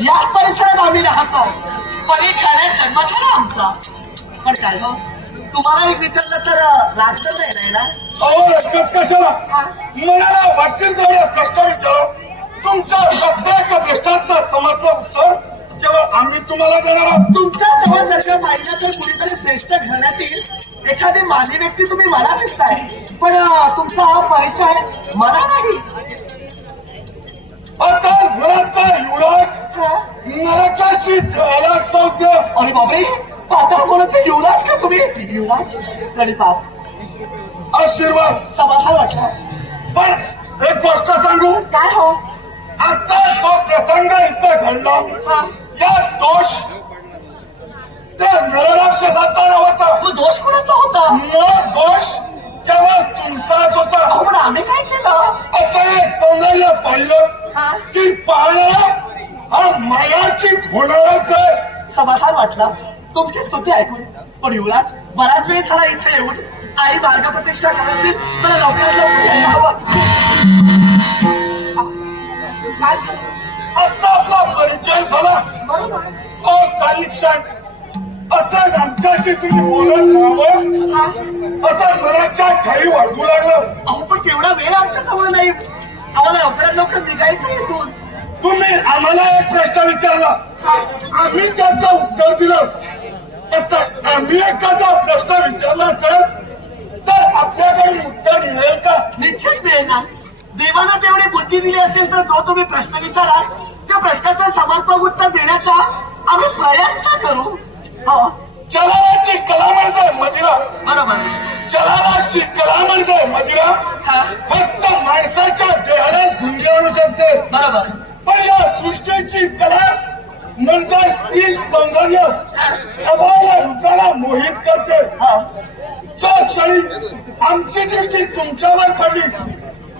याच परिसरात आम्ही राहतो. परी खेळण्यात जन्म झाला आमचा. पण काय हो, तुम्हाला एक विचारलं तर लागलं नाही ना? अहो एकच कशाला, मनाला वाटतील तेवढ्या प्रश्न विचारा. तुमच्या प्रत्येक प्रश्नाचं समर्थ उत्तर केवळ आम्ही तुम्हाला देणार आहोत. तुमच्या जवळ जर का पाहिलं तर कुणीतरी श्रेष्ठ घराण्यात येईल एखादी मानवी व्यक्ती तुम्ही मला दिसताय, पण तुमचा हा परिचय मला नाही. आता घराचा युवराज नरकाशी द्यायला साध्य. अरे बापरे, आता कोणाचे युवराज का तुम्ही? युवराज गणितात आशीर्वाद. समाधान वाटलं. पण एक गोष्ट सांगू, काय हो? आता जो प्रसंग इथं घडला, हा, या दोष त्या नरराक्षसा मूळ दोष केवळ तुमचाच होता. अहो, पण आम्ही काय केलं? असं हे सौंदर्य पाहिलं हा? की पाहणारा हा मायाचीच होणारच आहे. समाधान वाटलं तुमची स्तुती ऐकून. पण युवराज, बराच वेळ झाला इथे येऊन. आई मार्ग प्रतीक्षा करत असेल तर लवकरात लवकर यायला हवं. काय झालं? आता आपला परिचय झाला. बरोबर. काही क्षण असंच आमच्याशी तुम्ही बोलत राहावं हा? असं मनाच्या ठाई वाटू लागलं. अहो, पण तेवढा वेळ आमच्या जवळ नाही. आम्हाला लवकरात लवकर निघायचं इथून. तुम्ही आम्हाला एक प्रश्न विचारला, हा? आम्ही त्याचं उत्तर दिलं. आता आम्ही एखादा प्रश्न विचारला असेल तर आपल्याकडून उत्तर मिळेल का? निश्चित मिळेल ना. देवानं तेवढी बुद्धी दिली असेल तर जो तुम्ही प्रश्न विचाराल त्या प्रश्नाचं समर्पक उत्तर देण्याचा आम्ही प्रयत्न करू. हो, चलाची कला म्हणजे मदिरा. बरोबर. चलाची कला म्हणजे मदिरा हा? फक्त माणसाच्या देहालाच धुंदी आणू शकते. बरोबर. पण या सृष्टीची कला म्हणजे स्त्री सौंदर्य अभाव वृद्धाला मोहित करते. हा? ज्या क्षणी आमची दृष्टी तुमच्यावर पडली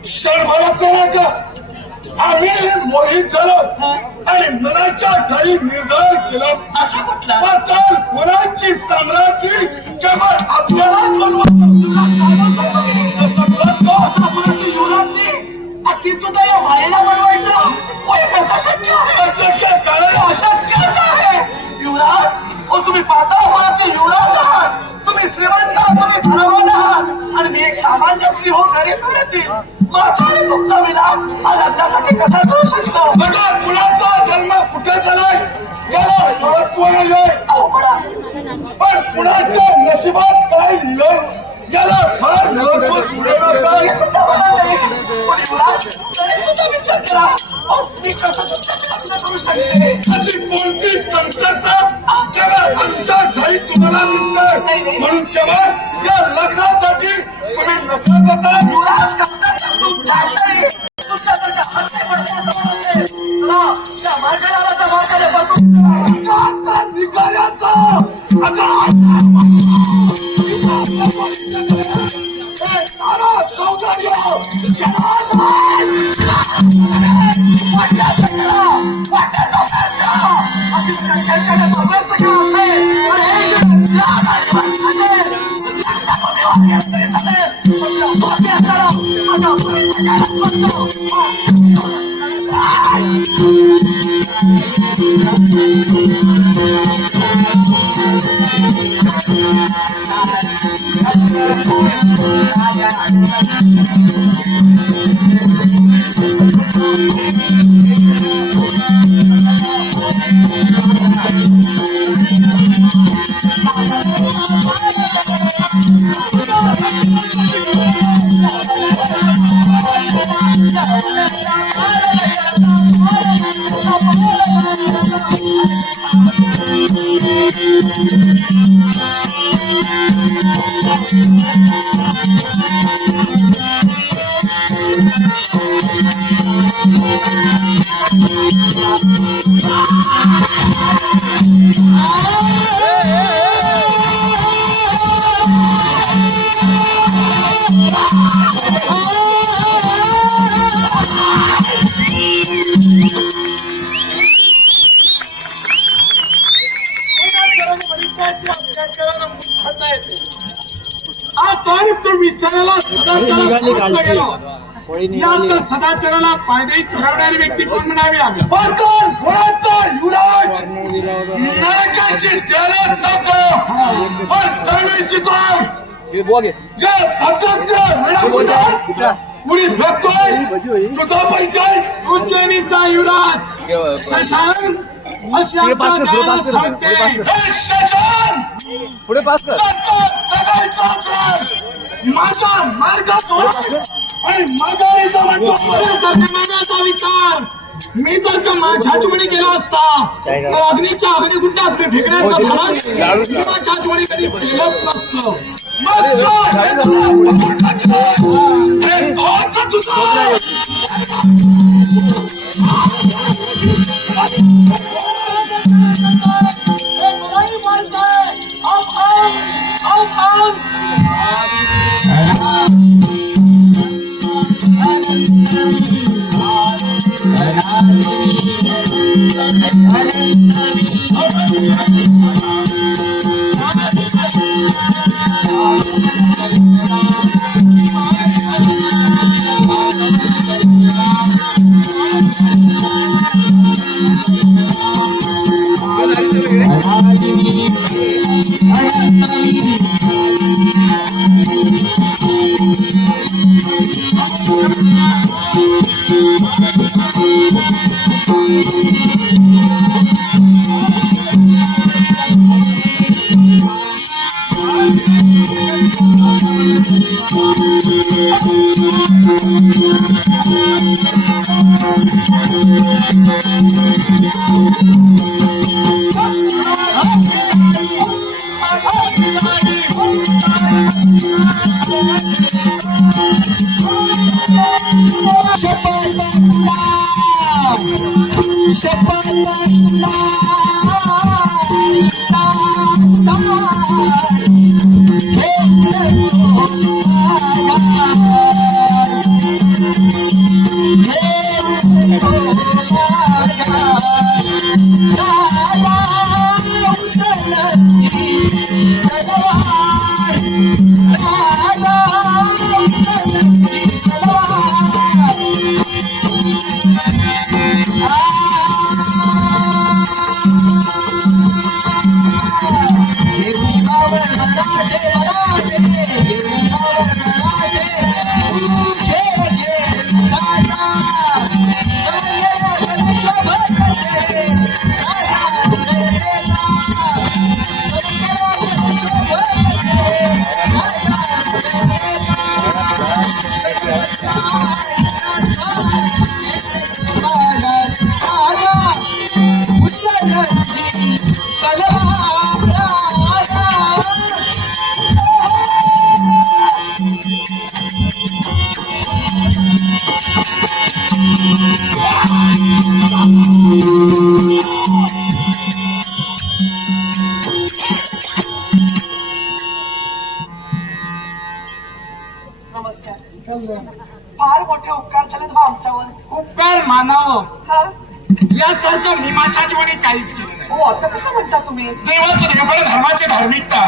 क्षणभराचं नका आम्ही मोहित झालो आणि मनाच्या ठाई निर्धार केला. असं कुठलं? तर गुणांची सम्राज्ञी केवळ आपल्यालाच कुणाची युवराजनी ती सुद्धा या मायेला बनवायचं. हे कसं शक्य आहे? अशक्य कारण अशक्यच आहे. युवराज, तुम्ही पाताळ कुळाचे युवराज आहात. तुम्ही श्रीमंत, तुम्ही धनवान आहात आणि मी एक सामान्य स्त्री हो गरीब येतील. माझा आणि तुमचा विलाप हा लग्नासाठी कसा करू शकतो? बघा कुणाचा जन्म कुठे झालाय याला महत्व नाहीये. अवघडा. पण कुणाच्या नशिबात काय लिहिलं याला फार महत्व जुळेल काय. सुद्धा मला नाही. पण युवराज, तरी सुद्धा विचार करा. मी कसं तुमच्याशी लग्न करू शकते? अशी कोणती कमतरता केवळ आमच्या ठाई तुम्हाला दिसते म्हणून केवळ या लग्नासाठी तुम्ही नकार देता. युवराज, कमतरता तुमच्यात नाही. तुमच्यासारखा हत्या पडतो असं म्हणते. चला, त्या मार्गाला मार्गाने पडतो. आता निकालाचा सौंदर्य चारित्र्य विचाराला सदाचाराला यात सदाचाराला पायदायी ठरवणारी व्यक्ती कोण म्हणावी? आम्ही पातळ गुणाचा युवराज नायकाची त्याला साथ पण चळवळीची तो या धबधबच्या मेळापुरात उडी फेकतोय. तुझा परिचय उज्जैनीचा युवराज शशांक अशी आमच्या देवाला सांगते. हे शशांक पुढे पास कर. माझा मार्ग सोड आणि माघारीचा म्हणतो. जगण्याचा विचार मी जर का माझ्याच वेळी केला असता तर अग्नीच्या अग्निकुंडात मी फेकण्याचा धाडस मी माझ्याच वेळी कधी केलंच नसतं. फार मोठे उपकार झालेत बा आमच्यावर. उपकार मानावं हा? यासारखं मी माझ्या जीवनी काहीच केलं नाही. हो असं कसं म्हणता तुम्ही? देवाचं देवपण, धर्माची धार्मिकता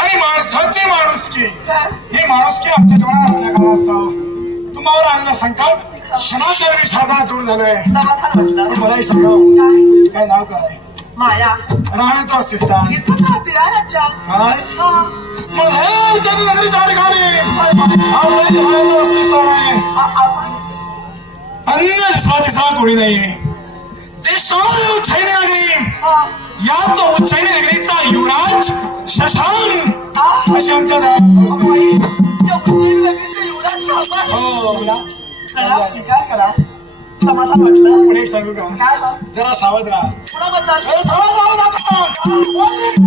आणि माणसाची माणुसकी, काय? ही माणुसकी आमच्या जीवनात असल्या कारण असतं. तुम्हाला आणलं संकट क्षणाच्या विषादा दूर झालंय. समाधान म्हटलं. पण मलाही सांगा, काय? काय नाव काय? माया राहण्याचं अस्तित्व इथंच राहते यार आमच्या. काय? हा. मग हे उज्जैनी नगरीच्या ठिकाणी आपल्या राहण्याचं अस्तित्व नाही. आपण अन्य विश्वातीचा कोणी नाहीये. ते शौर्य उज्जैनी नगरी, हा. याच उज्जैनी नगरीचा युवराज शशांक हा? अशी आमच्या देवाला बाई, या उज्जैनी नगरीचे युवराज का आपण? हो. चला, स्वीकार करा. समाधान म्हटलं. पण एक सांगू का, काय बा? जरा सावध राहा. कुणाबद्दल? जरा सावध राहू नका.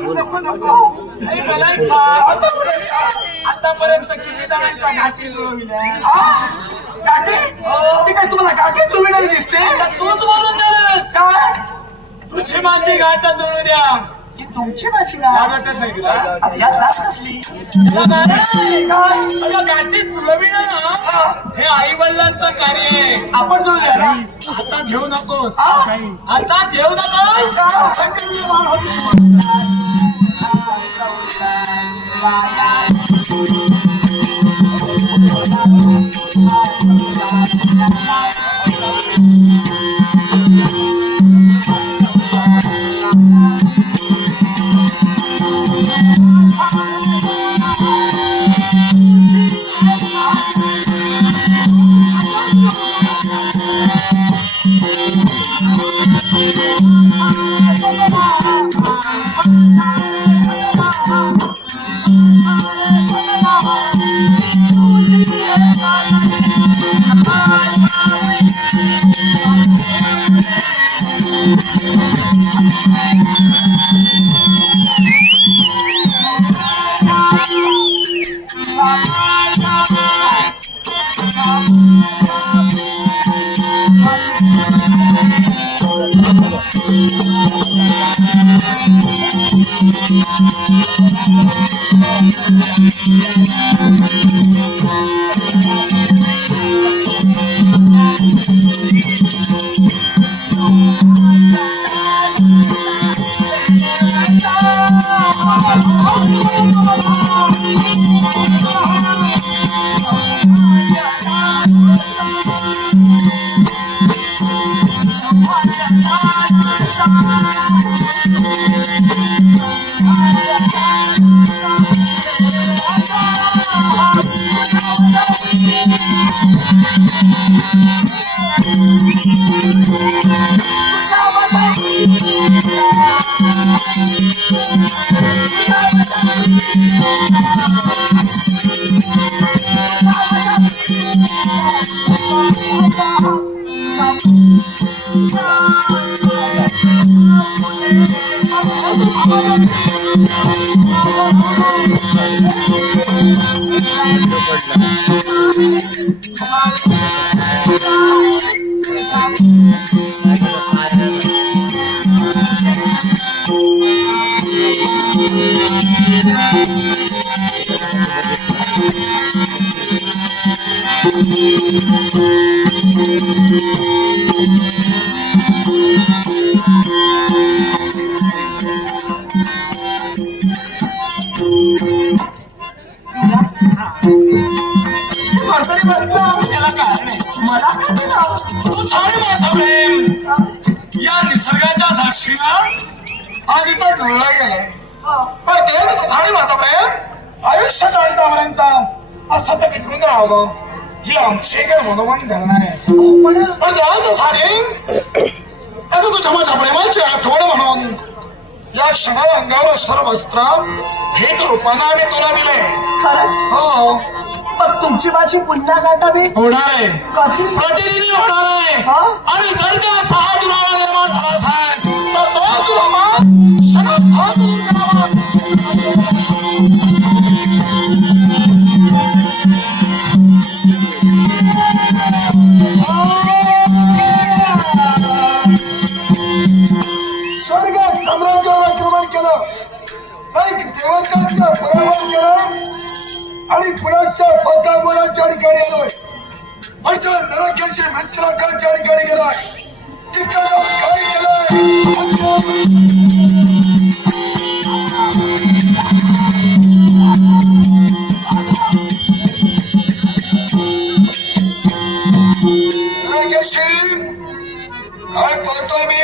हे मला एक सांग, आतापर्यंत किती जणांच्या घाटी जुळविल्या? गाठी? ती काय तुम्हाला गाठी जुळविणारी दिसते? आता तूच बोलून दिलंस. काय? तुझी माझी गाठ जुळू द्या. ही तुमची माझी ना? वाटत नाही तुला? आता यात लाज कसली? तुला नाही. काय? अगं गाठी जुळविणं ना, हे आई वडिलांचं कार्य आहे. आपण जुळूया ना? आता घेऊ नकोस. आ? आता घेऊ नकोस. संकट निर्माण होतो. समाधान म्हातारी बसला त्याला कारण आहे. मला काय दिलं? तू साडे माझा प्रेम या निसर्गाच्या साक्षीनं आज इथं जुळला गेलाय. पण ते तू साडे माझा प्रेम आयुष्याच्या अंतापर्यंत असं तर टिकून राहावं ही आमची काय मनोमन धरणा आहे. पण जेव्हा तू साडे आता तुझ्या माझ्या प्रेमाची आठवण म्हणून या क्षणाला अंगावर असणारं वस्त्र भेट रूपानं आम्ही तुला दिलंय. खरंच हो मग तुमची माझी पुन्हा गाठा भेट होणार आहे, कधी प्रतिनिधी होणार आहे. हा? आणि जर का सहा दुरावा निर्माण झाला असेल तर तो दुरावा क्षणात हा दूर करावा. स्वर्ग साम्राज्यावर आक्रमण केलं, एक देवतांचं पराभव केलं आणि पुण्याच्या पतामुराच्या ठिकाणी आलोय. म्हणजे नरकेशी मित्राकांच्या ठिकाणी गेलाय. तिथं जाऊन काय केलंय? नरकेशी काय पाहतोय मी?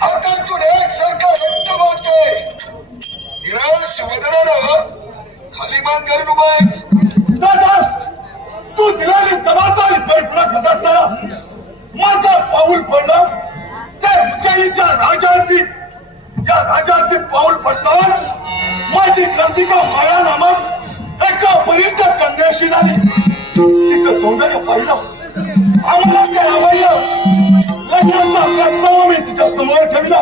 हातातून एकसारखा रक्त वाहतोय. निराश वदनानं खाली मान घालून उभा आहेस. दादा तू दिलेली जबाबदारी कल्पना करत असताना माझं पाऊल पडलं त्या उज्जैनीच्या राजांची या राजांचे पाऊल पडताच माझी क्रांतिका माया नामक एका पर्यटक कन्याशी झाली. तिचं सौंदर्य पाहिलं आम्हाला ते आवडलं. लग्नाचा प्रस्ताव मी तिच्या समोर ठेवला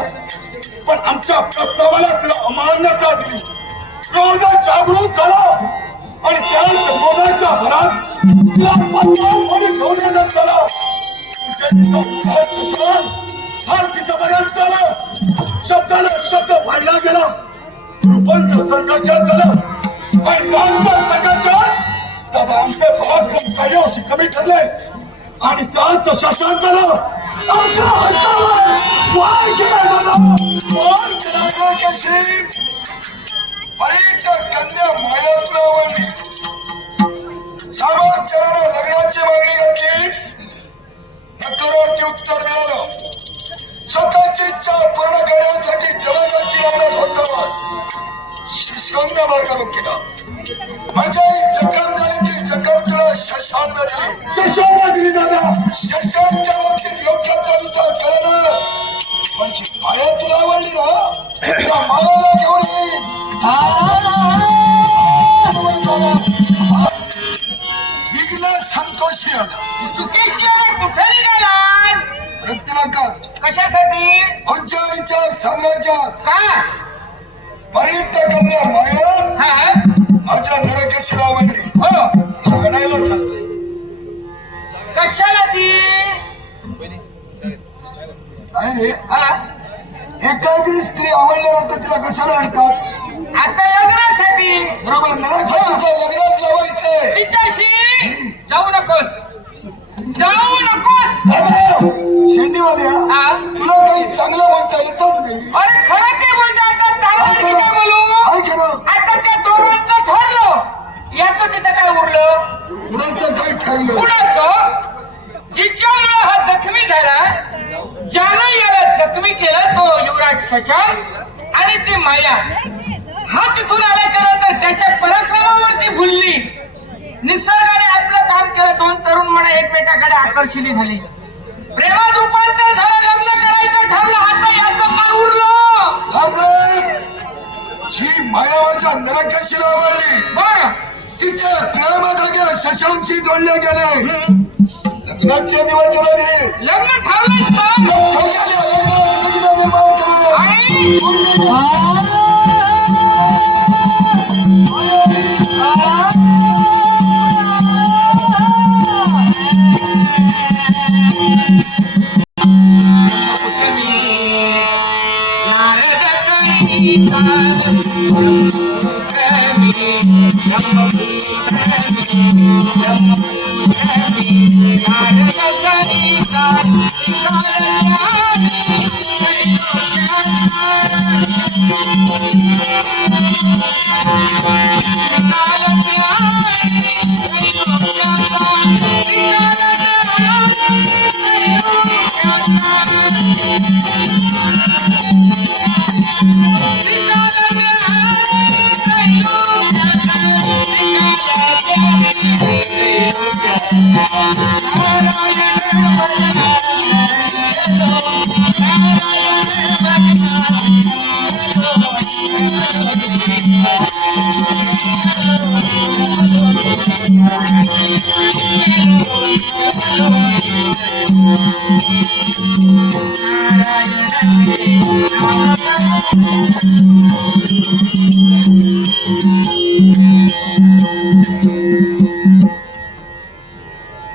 पण आमच्या प्रस्तावाला तिला अमान्यता दिली. क्रोध जागृत झाला आणि त्याच क्रोधाच्या भरात तिला पत्रामध्ये घेऊन येण्यात झाला. तिचं बऱ्याच झालं. शब्दाला शब्द वाढला गेला. रूपांतर संघर्षात झालं आणि नंतर संघर्षात दादा आमचे पराक्रम काही अंशी कमी ठरले आणि त्याच शासन झालं. आमच्या हस्तावर वार केला दादा वार केला. नरकेशी पर्यटक कन्या माया तुला आवडली. सामर्थ्याला लग्नाची मागणी घातलीस. नकारार्थी उत्तर मिळालं. स्वतःची इच्छा पूर्ण करण्यासाठी जबरदस्ती लावण्यात होतं. शिशंग मार्ग केला. माझ्या जखम झाली ती जखम तुला शशांक दिली. शशांक दिली दादा. शशांकच्या बाबतीत योग्य तो विचार केला. म्हणजे माया तुला आवडली ना त्या मायाला घेऊन येईल. विघ्न संतोषी आला. सुकेशी अरे कुठे निघालास? रत्नाकात कशासाठी? उज्जैनीच्या साम्राज्यात का? पर्यटक कन्या माया हा? माझ्या नरकेशी आवडली. हो उरलं? कुणाचं काय ठरलं? कुणाचं? जिच्यामुळे हा जखमी झाला, ज्यानं याला जखमी केला तो युवराज शशांक आणि ती माया. हा तिथून आल्याच्या नंतर त्याच्या पराक्रमावरती भुलली. निसर्गाने आपलं काम केलं. दोन तरुण मन एकमेकाकडे आकर्षिली झाली. प्रेमात रूपांतर झालं. लग्न करायचं ठरलं. आता याचं काय उरलं? राजन, जी मायावाच्या नरकाशीला आवडली बर तिथे प्रेमाधागे शशांकशी जोडले गेले. लग्नाचे निवंजन दे. लग्न ठरलंच का? आणि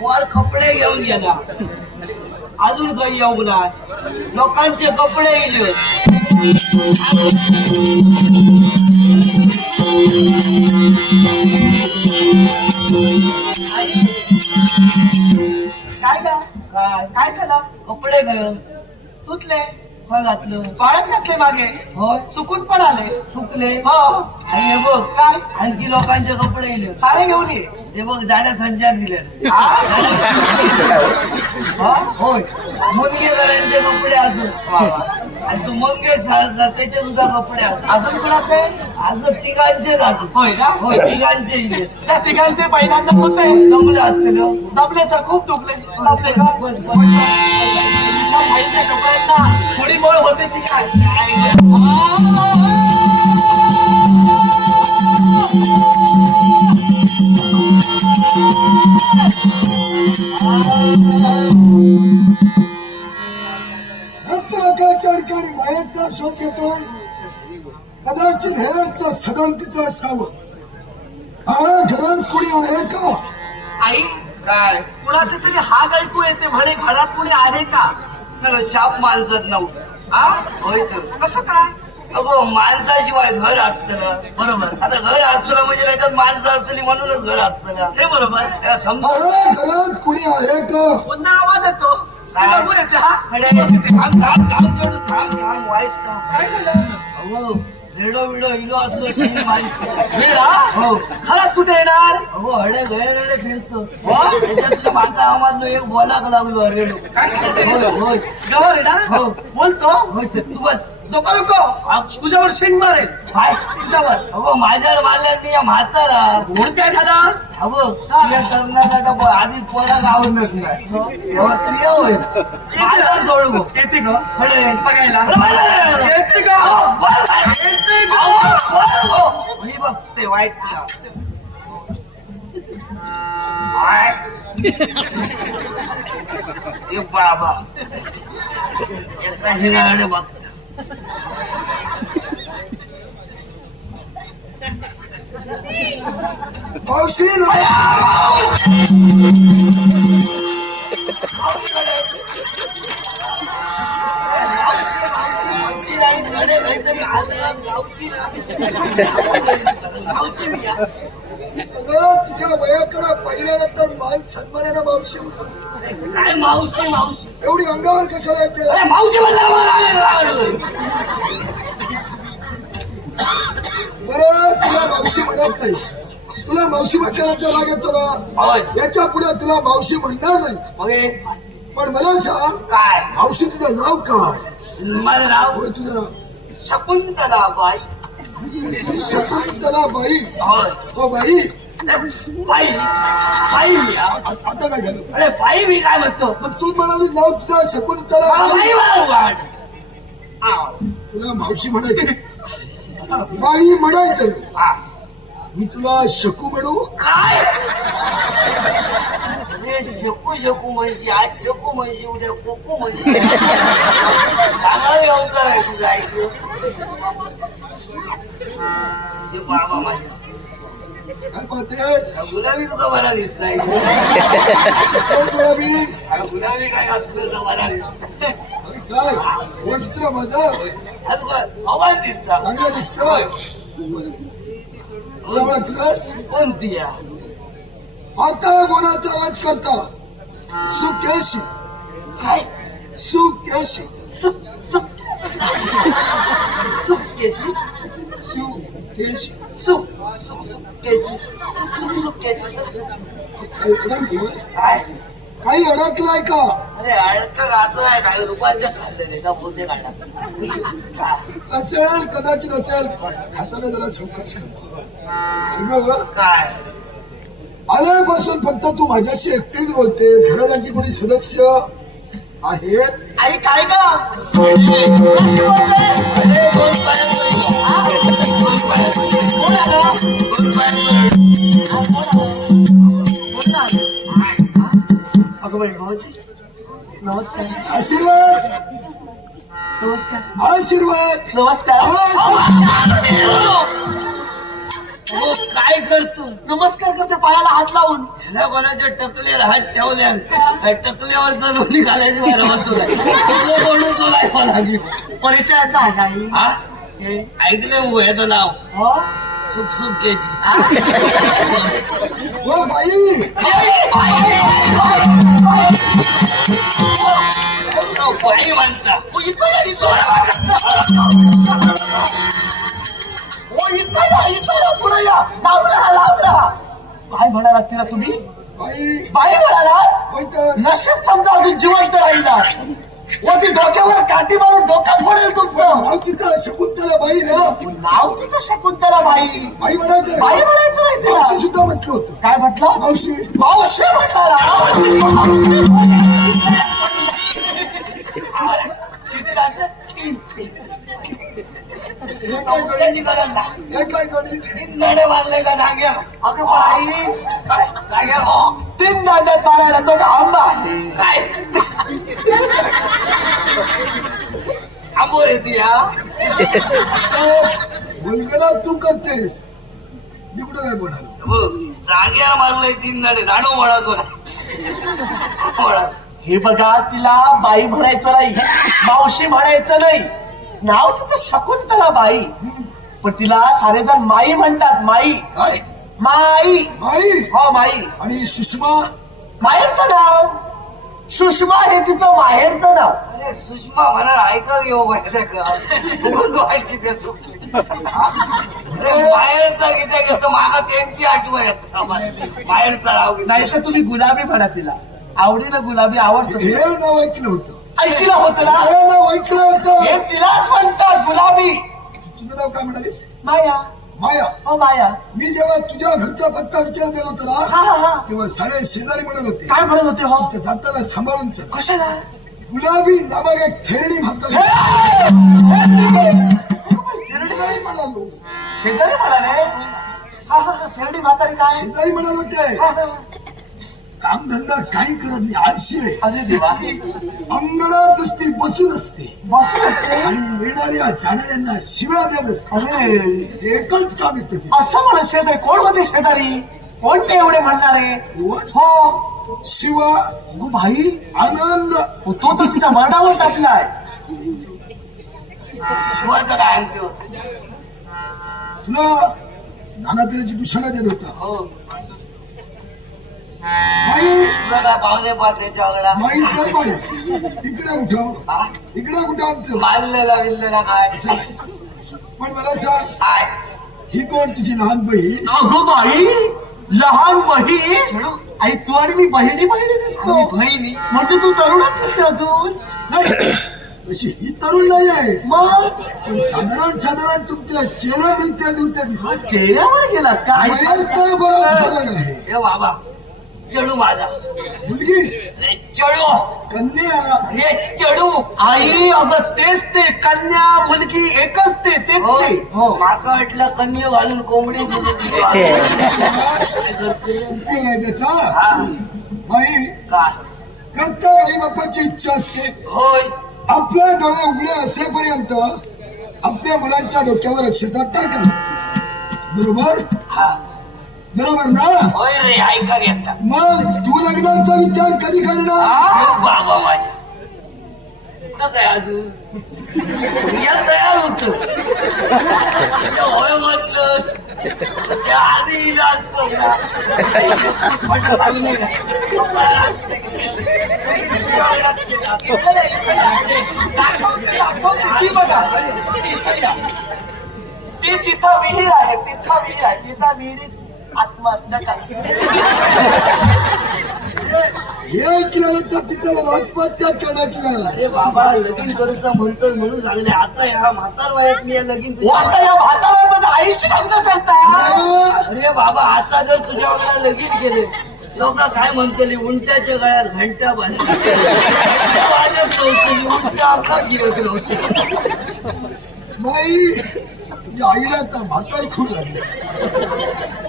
वर कपडे घेऊन गेला. अजून काही येऊ नाही. लोकांचे कपडे इले. काय ग? काय काय झालं? कपडे घेऊन तुटले, काय घातलं? वाळत घातले मागे, होय सुकून पण आले. सुकले. हो. आणि हे बघ काय? आणखी लोकांचे कपडे इले. सारे घेऊन ये. हे बघ जाण्या संचार दिले. हा? होय मुनगे घरांचे कपडे असत. आणि तू मंगेश साळकर त्याचे सुद्धा कपडे असत. अजून कुणाचे? असं तिघांचेच असत. होय का? होय तिघांचे इले. त्या तिघांचे पहिल्यांदा होते. जमले असतील हो. दबले तर खूप दुखले. दबले का? बस, बस. विशाल भाईच्या कपड्यांना थोडी बळ होते ती काय? रत्नाकाच्या ठिकाणी मायेचा शोध घेतोय. कदाचित हेच सदांतीचं असावं. हा घरात कुणी आहे का? आई, काय कुणाचे तरी हाक ऐकू येते म्हणे घरात कुणी आहे का? हॅलो शाप माणसात नव्हतं. आ? होय तर कसं काय? अगो माणसाशिवाय घर असतं. बरोबर. आता घर असतं म्हणजे त्याच्यात माणसं असतली म्हणूनच घर असतं. हे बरोबर. समजा हा घरात कुणी आहे का? पुन्हा आवाज येतो. ते काय? बघून येते हा. खडे थांब थांब थांब तेवढं थांब थांब वाईट थांब. काय झालं? अहो रेडो विडो इलो असलो शिरी मारी. वेडा? हो घरात कुठे येणार? अगो हडे गैरडे फिरतो. हो? त्याच्यातलं माझा आवाज एक बोलाक लागलो रेडो. काय सांगते? होय होय गवर आहे ना? हो. बोलतो. होय तर तू बस. नको नको. तुझ्यावर शेंग मारेल. काय तुझ्यावर. अगो माझ्यावर मारल्याने या म्हातारा. म्हणून काय झालं? अगो तुझ्या तरणाला डबा आधीच पोरा आवडत नाही. तेव्हा तू ये होय. माझा सोड गो. येते ग खडे बघायला. येते येते ग. येते ग. मी बघते वाईट बाबा एका शिंगाकडे बघत. मावशी काहीतरी आदरात गावची ना. गावची मी या. अगं तुझ्या वयाकडे पहिल्यानंतर मान सन्मानानं मावशी होता. काय मावशी मावशी. एवढी अंगावर कशाला येते? अरे मावशी म्हणला बरं तुला मावशी म्हणत नाही. तुला मावशी म्हटल्यानंतर राग येतो ना होय याच्या पुढे तुला मावशी म्हणणार नाही मग हे पण मला सांग काय मावशी तुझं नाव काय माझं नाव होय तुझं नाव शकुंतला बाई शकुंतला बाई होय हो बाई बाई बाई मी हा. आता काय झालं अरे बाई मी काय म्हणतो मग तू म्हणाली नाव तुझं शकुंतला मला बाई बाई मला उघड. हा. तुला मावशी म्हणायची बाई म्हणायचं नाही. हा. मी तुला शकू म्हणू काय अरे शकू शकू म्हणजे आज शकू म्हणजे उद्या कोकू म्हणजे चांगला व्यवसाय आहे तुझा ऐकू हे बाबा माझ्या काय पाहतेस गुलाबी तुका बरा दिसत आहे कोण गुलाबी गुलाबी काय घातलं तर बरा दिसत अरे काय वस्त्र माझं हवान दिसत चांगलं दिसतंय ओळखलंस कोणती या आता कोणाचा राज करता सुकेशी काय सुकेशी सुक सुक सुक केसी सुकेशी सुक सुक सुक केसी सुक सुक केसी तर सुक सुक अडकलंय काय काही अडकलाय का अरे अडकं गातो आहे काय रुपयांच्या खाल्लेले का बोलते काढा असेल कदाचित असेल खाताना जरा चौकशी करतो काय आल्यापासून फक्त तू माझ्याशी एकटीच बोलतेस घरात आणखी कोणी सदस्य आहेत आई काय का कशी बोलतेस? अरे दोन पायात दोन पायात कोण आलं? दोन पायात हा, कोण आलं? अगं बाई भाऊजी नमस्कार आशीर्वाद नमस्कार आशीर्वाद नमस्कार हो काय करतो नमस्कार करते पायाला हात लावून ह्याला कोणाच्या टकलेला हात ठेवल्या टकल्यावर चलवणी घालायची मला तुला तोडून तुला लागली परिचयाचा आहे आई हा हे, ऐकले हो याचं नाव हो? सुख सुख केशी ओ बाई बाई म्हणता ओ, इथं या, इथं या, पुढे या लांबरा काय म्हणाला तिला तुम्ही बाई बाई म्हणाला होय तर नशीब समजा अजून जिवंत राहिला व ती डोक्यावर काठी मारून डोका फोडेल तुमचं नाव तिथं शकुंतला बाई ना नाव तिचं शकुंतला बाई बाई म्हणायचं बाई नाही. म्हणायचं नाही मावशी तिला सुद्धा म्हटलं होतं काय म्हटलं मावशी मावशी किती लागलं? हे काय त्याची गणित गरज नाही हे काय गणित तीन नडे मारले का जाग्यावर अगं बाई जाग्यावर हो. 3 दांड्यात मारायला तो का आंबा आहे काय आंबोल येते या मुलगीला तू करतेस मी कुठं काय म्हणालो बघ जाग्यावर मारलंय तीन नडे दाडू वळातो वळत हे बघा तिला बाई म्हणायचं नाही मावशी म्हणायचं नाही नाव तिचं शकुंतला बाई पण तिला सारेजण माई म्हणतात माई काय माई माई हो माई आणि सुषमा माहेरचं नाव सुषमा हे तिचं माहेरचं नाव अरे सुषमा म्हणा ऐका येऊ माहिती का बघून तू ऐकते ते तू अरे बाहेरचा गीता घेतो मागा त्यांची आठवण येत बाहेरचा राव घेतो नाही तर तुम्ही गुलाबी म्हणा तिला आवडीनं गुलाबी आवडतं हे नाव ऐकलं होतं ऐकलं होतं ना हे नाव ऐकलं होतं हे तिलाच म्हणतात गुलाबी तुझं नाव काय म्हणालीस माया माया हो माया मी जेव्हा तुझ्या घरचा पत्ता विचार देत होतो हा ना हा हा तेव्हा सारे शेजारी म्हणत होते काय म्हणत होते हो तर जाताना सांभाळून चल कशाला गुलाबी नाबाग एक थेरडी म्हातारी शेजारी नाही म्हणालो म्हणाले हा हा हा थेरडी म्हातारी काय शेजारी म्हणत होते हा, हा. कामधंदा काही करत नाही आळशी आहे अरे देवा अंगणात नुसती बसून असते बसून असते आणि येणाऱ्या जाणाऱ्यांना शिव्या देत असते अरे एकच काम येतं ते असं म्हणत शेजारी कोण होते शेजारी कोणते एवढे म्हणणारे कोण? हो शिवा गो भाई आनंद हो, तो तर तिच्या मरणावर टाकलाय शिवाचं काय आणतो तुला नाना तऱ्हेची दूषणं देत होता हो बाई तुला काय पाहुणे पाहत त्याच्या आगडा माई कर बाई इकडे उठव हा? इकडे कुठं आमचं मारलेला विरलेला काय पण मला सांग काय ही कोण तुझी लहान बहीण? अगो बाई, लहान बहीण. आई तू आणि मी बहिणी दिसतो. बहिणी म्हणजे तू तरुणात दिसते अजून. नाही तशी ही तरुण नाही आहे, मग पण साधारण तुमच्या चेहरा मिळत्या जुळत्या दिसत. चेहऱ्यावर गेलात का आई? वयाचा बराच फरक आहे. हे बाबा चढू माझा मुलगी रे चढू कन्या रे चढू आई अगं तेच ते, कन्या मुलगी एकच ते, तेच हो ते. हो माका वाटलं कन्या घालून कोंबडी काय करते उपयोग आहे त्याचा. हा बाई काय प्रत्येक आई बापाची इच्छा असते होय आपल्या डोळे उघडे असेपर्यंत आपल्या मुलांच्या डोक्यावर अक्षता टाकावी. बरोबर हा बरोबर ना? होय रे ऐका घेता मग तू लग्नाचा विचार कधी करणार? बाबा माझ्या इथं काय अजून या तयार होत होय म्हटलं त्या आधी इला असतं ना. पटकन झालं नाही का? पप्पा रात्री तुझ्या अंगात केला. दाखवते ती बघा. ती तिथं विहीर आहे, तिथं विहिरीत आत्महत्या करते. हे ऐकल्यानंतर तिथं आत्महत्या करण्याची वेळ. अरे बाबा लगीन करूचा म्हणतो म्हणून सांगले आता ह्या म्हातार वयात मी या लगीन आता या म्हाताऱ्यामध्ये आईशी लग्न करता. अरे बाबा आता जर तुझ्या वडिला लगीन केले लोक काय म्हणतली उंट्याच्या गळ्यात घंटा बांधली वाजत नव्हती उंट आपला फिरत नव्हते. बाई तुझ्या आईला तर म्हातार खूप लागले.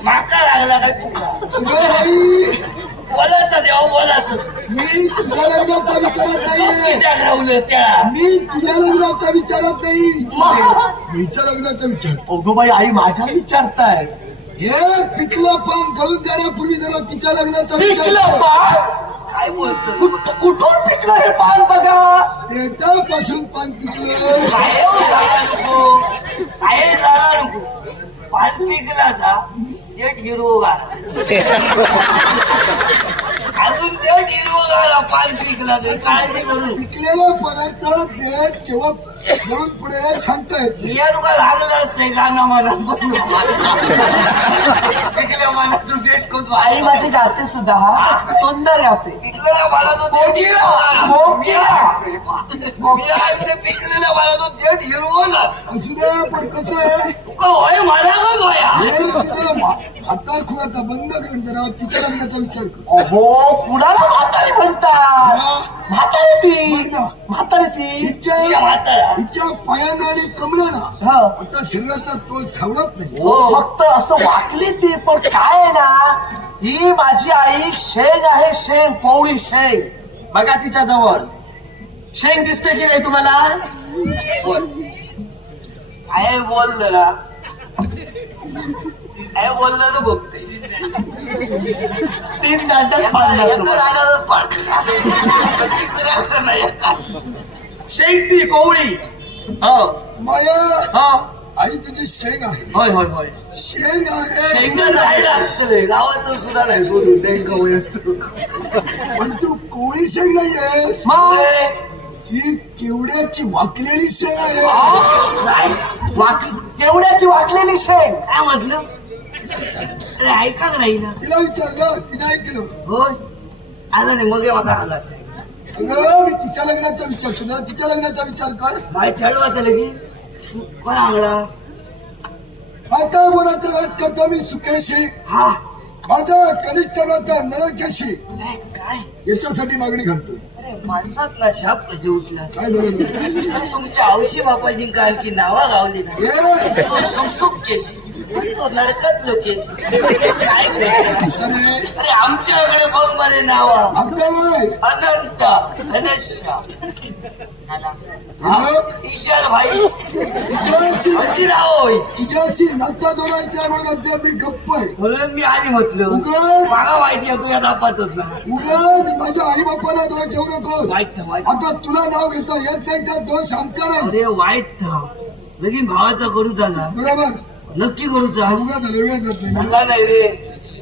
माका लागला काय तुला अगं बाई बोलायचं देवा बोलायचं मी तुझ्या लग्नाचा विचारत नाहीये. त्या राहुलं त्या मी तुझ्या लग्नाचा विचारत नाही, मीच्या लग्नाचा विचार. अगो बाई आई माझ्या विचारताय. हे पिकलं पान गळून जाण्यापूर्वी जरा तिच्या लग्नाचा विचार पिकलं कर. पान? काय बोलतो कुठून पिकलं हे पान बघा. देठापासून पान पिकलं. काय सांगा नको काय सांगा नको पाच पिकला जा देठ हिरवगार अजून देठ हिरवगार पान पिकला ते काळजी करून पिकलेल्या पानाचं देठ केव्हा गळून पुढे सांगता येत नाही. या तुका लागलं असते गाणं मला पिकल्या मानाचं देठ कसं आई माझी गाते सुद्धा सुंदर गाते. पिकलेल्या मानाचं देठ हिरवगार मी असते पिकलेल्या मानाचं देठ हिरवगार असू दे, पण कसं आहे तुका होय मला का होया हे तिचं हातार खुळाचा बंद करून जरा तिच्या लग्नाचा विचार कर. अहो कुणाला म्हातारी म्हणतात? म्हातारी ती, बघ ना. म्हातारी ती. हिच्या म्हातारा हिच्या पायानं आणि कमरानं हो. आता शरीराचा तोल सावरत नाही. फक्त असं वाकली ती, पण काय आहे ना, ही माझी आई शेंग आहे, शेंग, पवळी शेंग. बघा तिच्या जवळ शेंग दिसते की नाही तुम्हाला? बोल काय बोललं ना काय बोललं ना बघते 3 दांड्यात पाडला. तिसऱ्या नाही एका. शेंग ती कोवळी. हो माया हो आई तुझी शेंग आहे. होय होय होय. शेंग आहे शेंगच नाही आहे. लागतं रे गावाचं सुद्धा नाही सोडून ते कवय असतो पण तू कोळी शेंग नाहीयेस. मग ही केवड्याची वाकलेली शेंग आहे. काय केवड्याची वाकलेली शेंग. काय म्हटलं अरे ऐका नाही ना तिला विचारलं तिने ऐकलं. होय आता नाही मग मला सांगत नाही अगं मी तिच्या लग्नाचा विचार केला, तिच्या लग्नाचा विचार कर. माय छेडवाचं लगी कोण आंगडा आता बोलाचं राज करता मी सुकेशी, हा माझा कनिष्ठ नाता नरकेशी काय याच्यासाठी मागणी घालतोय. अरे माणसात ना शाप कसे उठला काय झालं बरं? अरे तुमच्या औशी बापाची काय की नावा गावली ना ए, तो सुखसुख केशी तो नरकत लोकेशी काय करतो अरे आमच्याकडे बघ म्हणे नावा आता नाही अनंत घनश्याम मग ईशान भाई तुझ्याशी अजिराव होय तुझ्याशी नाता जोडायचा म्हणून अद्याप मी गप्प आहे. म्हणून मी आधी म्हटलं उगाच मला माहिती आहे तू या दापातच ना उगाच माझ्या आई बाप्पाला दोष ठेवू नको. वाईट आता तुला नाव घेता येत नाही तर दोष आमचा नाही. अरे वाईट लगीन भावाचा करू झाला बरोबर नक्की करूचा उगा झालं वेळ जात नाही. सांगा नाही रे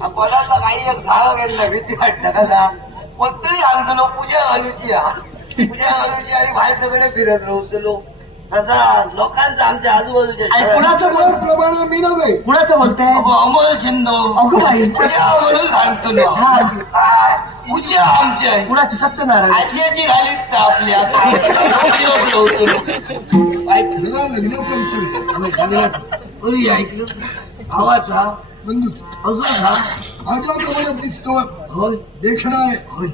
आपल्याला तर काही एक सांगा घेतला भीती वाटतं कसा कोणतरी सांगतो पूजा घालूची पूजा घालूची आणि बाहेर सगळे फिरत राहतो तसा लोकांचा आमच्या आजूबाजूच्या आणि शेजारी. कुणाचं बोल प्रमाणे मी नव्हे. कुणाचं बोलताय अगो, अमोल छिंदो अगं बाई पूजा म्हणून सांगतो ना. हा. पूजा आमची आहे. कुणाची सत्यनारायण आज्याची घालीत तर आपली आता होतो जरा लग्नाचा विचार कर. लग्नाचा कोणी ऐकलं आवाचा बंधूच अजून हा माझ्या प्रमाणात दिसतो. होय देखणा आहे. होय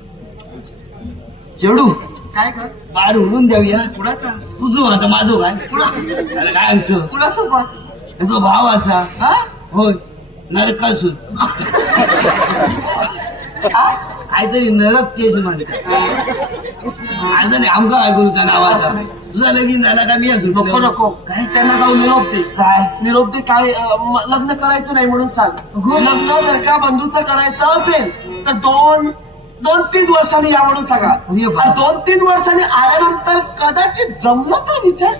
चेडू काय कर बाहेर उडून द्याऊया. कुणाचा तुझं आता माझं काय त्याला काय म्हणतो कुणासोबत तुझा भाव असा हा होय नरकासूर काहीतरी नरक केस म्हणतात असं नाही आमका काय करू त्या नावाचा तुझा लगीन झाला का मी असू नको नको काय त्यांना जाऊन निरोप दे काय निरोप दे काय लग्न करायचं नाही म्हणून सांग लग्न जर का बंधूचं करायचं असेल तर दोन तीन वर्षांनी या म्हणून सांगा अरे बा. आणि 2-3 वर्षांनी आल्यानंतर कदाचित जमलं तर विचार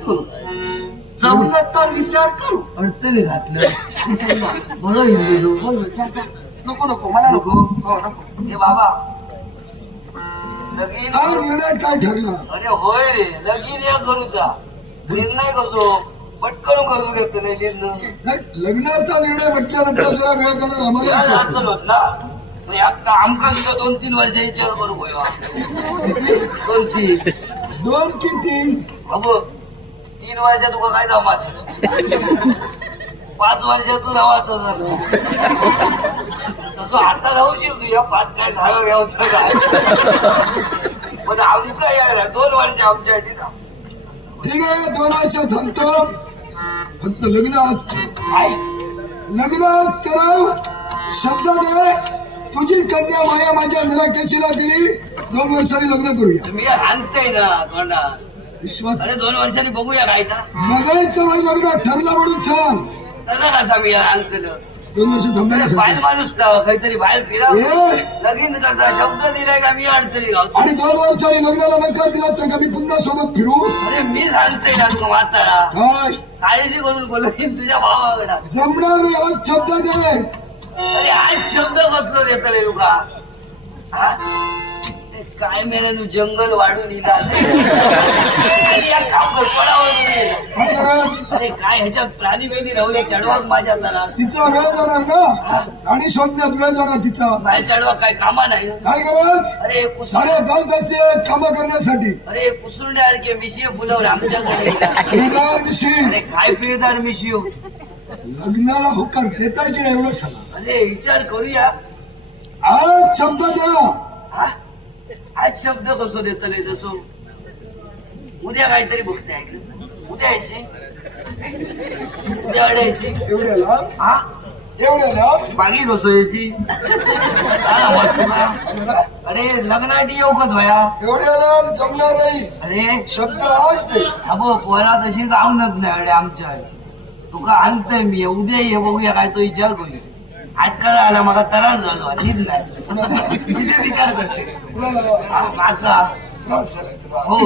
करू अडचणी घातलं सांगता येणार. बरं गेलो होय, होय, जा, जा. नको मला नको हो नको हे बाबा लगीन हा निर्णय काय ठरला? अरे होय रे लगीन या करूचा निर्णय कसो पटकन करू घेत नाही निर्णय नाही, लग्नाचा निर्णय म्हटल्यानंतर जरा वेळ जाणार आम्हाला. अडचण होत ना मग आता आमका सुद्धा 2-3 वर्ष विचार करू गोया 2-3 2 की 3? अबो 3 वर्ष तुका काय जमात 5 वर्षातून राहायचं झालं तसं आता राहूशील तू या 5 काय झालं घ्यावचं काय पण आमका यायला 2 वर्ष आमच्यासाठी थांब. ठीक आहे 2 वर्ष थांबतो. फक्त लग्न आज कर. काय लग्न आज कराव. शब्द दे तुझी कन्या माया माझ्या निराकेशीला दिली. 2 वर्षांनी लग्न करूया. तुम्ही सांगताय ना तोंडा विश्वास अरे 2 वर्षांनी बघूया काय तर बघायचं नाही. लग्न ठरलं म्हणून सांग. तसा कसा मी सांगतलं 2 वर्ष थांबायला बाहेर सांग. माणूस का काहीतरी बाहेर फिराव ए! लगीन कसा शब्द दिलाय का मी अडचणी गावतो आणि 2 वर्षांनी लग्नाला नकार दिला तर का मी पुन्हा शोधत फिरू? अरे मी सांगतोय ना तुका म्हातारा काय काळजी करून बोलवीन तुझ्या भावाकडा जमणार नाही. आज शब्द दे. अरे आज शब्द कसलो देत रे तुका हा? अरे काय मेल्यानं जंगल वाढून इला अरे या काम कर कोणावर काय करायच? अरे काय ह्याच्यात प्राणी वेणी राहुले चढवाक माझ्या तरा तिचा वेळ जाणार ना. आणि शोधण्यात वेळ जाणार तिचा. बाहेर चढवा काय कामा नाही काय करायच? अरे सारे दस काम करण्यासाठी अरे पुसुंड्यासारखे मिशी फुलवले आमच्याकडे पिळदार निशी अरे काय पिळदार मिशी लग्नाला होकार देता की नाही एवढं सांगा. अरे विचार करूया आज शब्द द्या. हा? आज शब्द कसो देतले तसो उद्या काहीतरी बघते ऐकलं उद्या यायची उद्या अडायची एवढ्याला हा एवढ्याला बागी कसो यायची काय वाटतं का अरे लग्नाटी येऊकच भया एवढ्याला जमणार नाही. अरे शब्द आज दे. अबो पोरा तशी गावनच नाही अरे आमच्या तुका सांगतोय मी उद्या ये बघूया काय तो विचार करूया आज करा आला मला त्रास झालो ठीक नाही तिथे विचार करते कुणाला हा, माका त्रास झालाय तुला? हो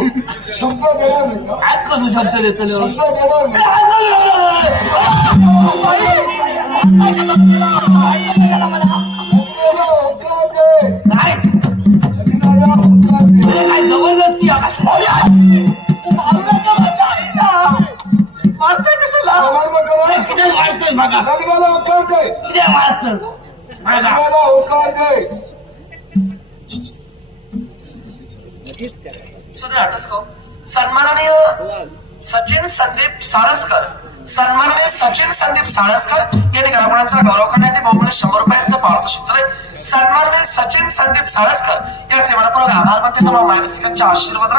शब्द देणार नाही. हा? आज कसं शब्द देतो शब्द देणार नाही. लग्नाला होकार दे. काय लग्नाला होकार दे. काय जबरदस्ती मारताय कशाला व्यवहार करा. किती मारतोय बघा लग्नाला होकार दे. किती मारतोय बघा लग्नाला होकार दे. सुधीर हटस्को सन्माननीय सचिन संदीप साळसकर यांनी कलाकारांचा गौरव करण्यासाठी बहुमूल्य 100 रुपयांचं पारितोषिक दिले. सन्माननीय सचिन संदीप साळसकर यांचे मनपूर्वक आभार मानते. तुम्हाला मार्गदर्शकांच्या आशीर्वाद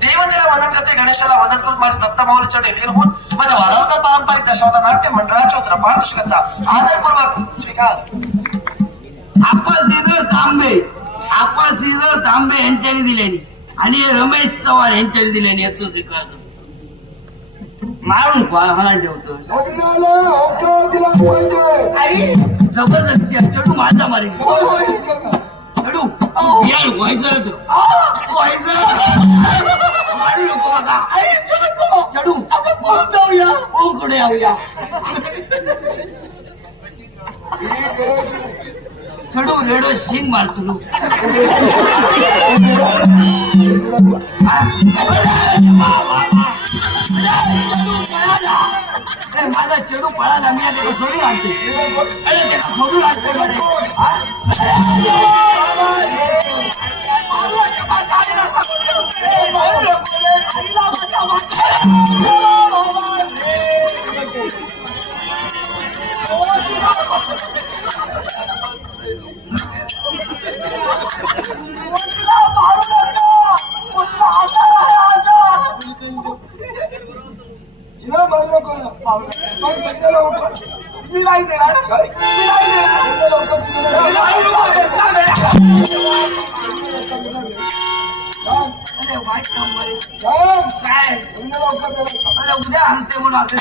देवतेला वंदन करते. गणेशाला वंदन करून माझ्या दत्तमाऊलीच्या डेलीवर होऊन माझ्या वारवकर पारंपरिक दशावतार नाट्य मंडळाच्या उत्तर पारितोषिकांचा आदरपूर्वक स्वीकार. आपा श्रीधर तांबे यांच्यानी दिल्यानी आणि रमेश चव्हाण यांच्यानी दिल्यानी याचं स्वीकार मारून हाणार ठेवतो लग्नाला होकार दिला पाहिजे. जबरदस्ती आहे. चढू माझा मारी जबरदस्ती करणार. चढू व्हायचंच मारू नको बघा चढू जाऊया हो कडे येऊया ही जबरदस्ती नाही. चढू रेडो शिंग मारतो माझा चेडू पळाला मी आता सोडून आणते अरे त्याला सोडून आणते हिला मारू नको ना मग लग्नाला होतं मी नाही देणार काय मी नाही देणार लग्नाला होतं तुझं सांग अरे वाईट काम बरे सांग काय लग्नाला होतं त्याला सांग अरे उद्या आणते म्हणून आता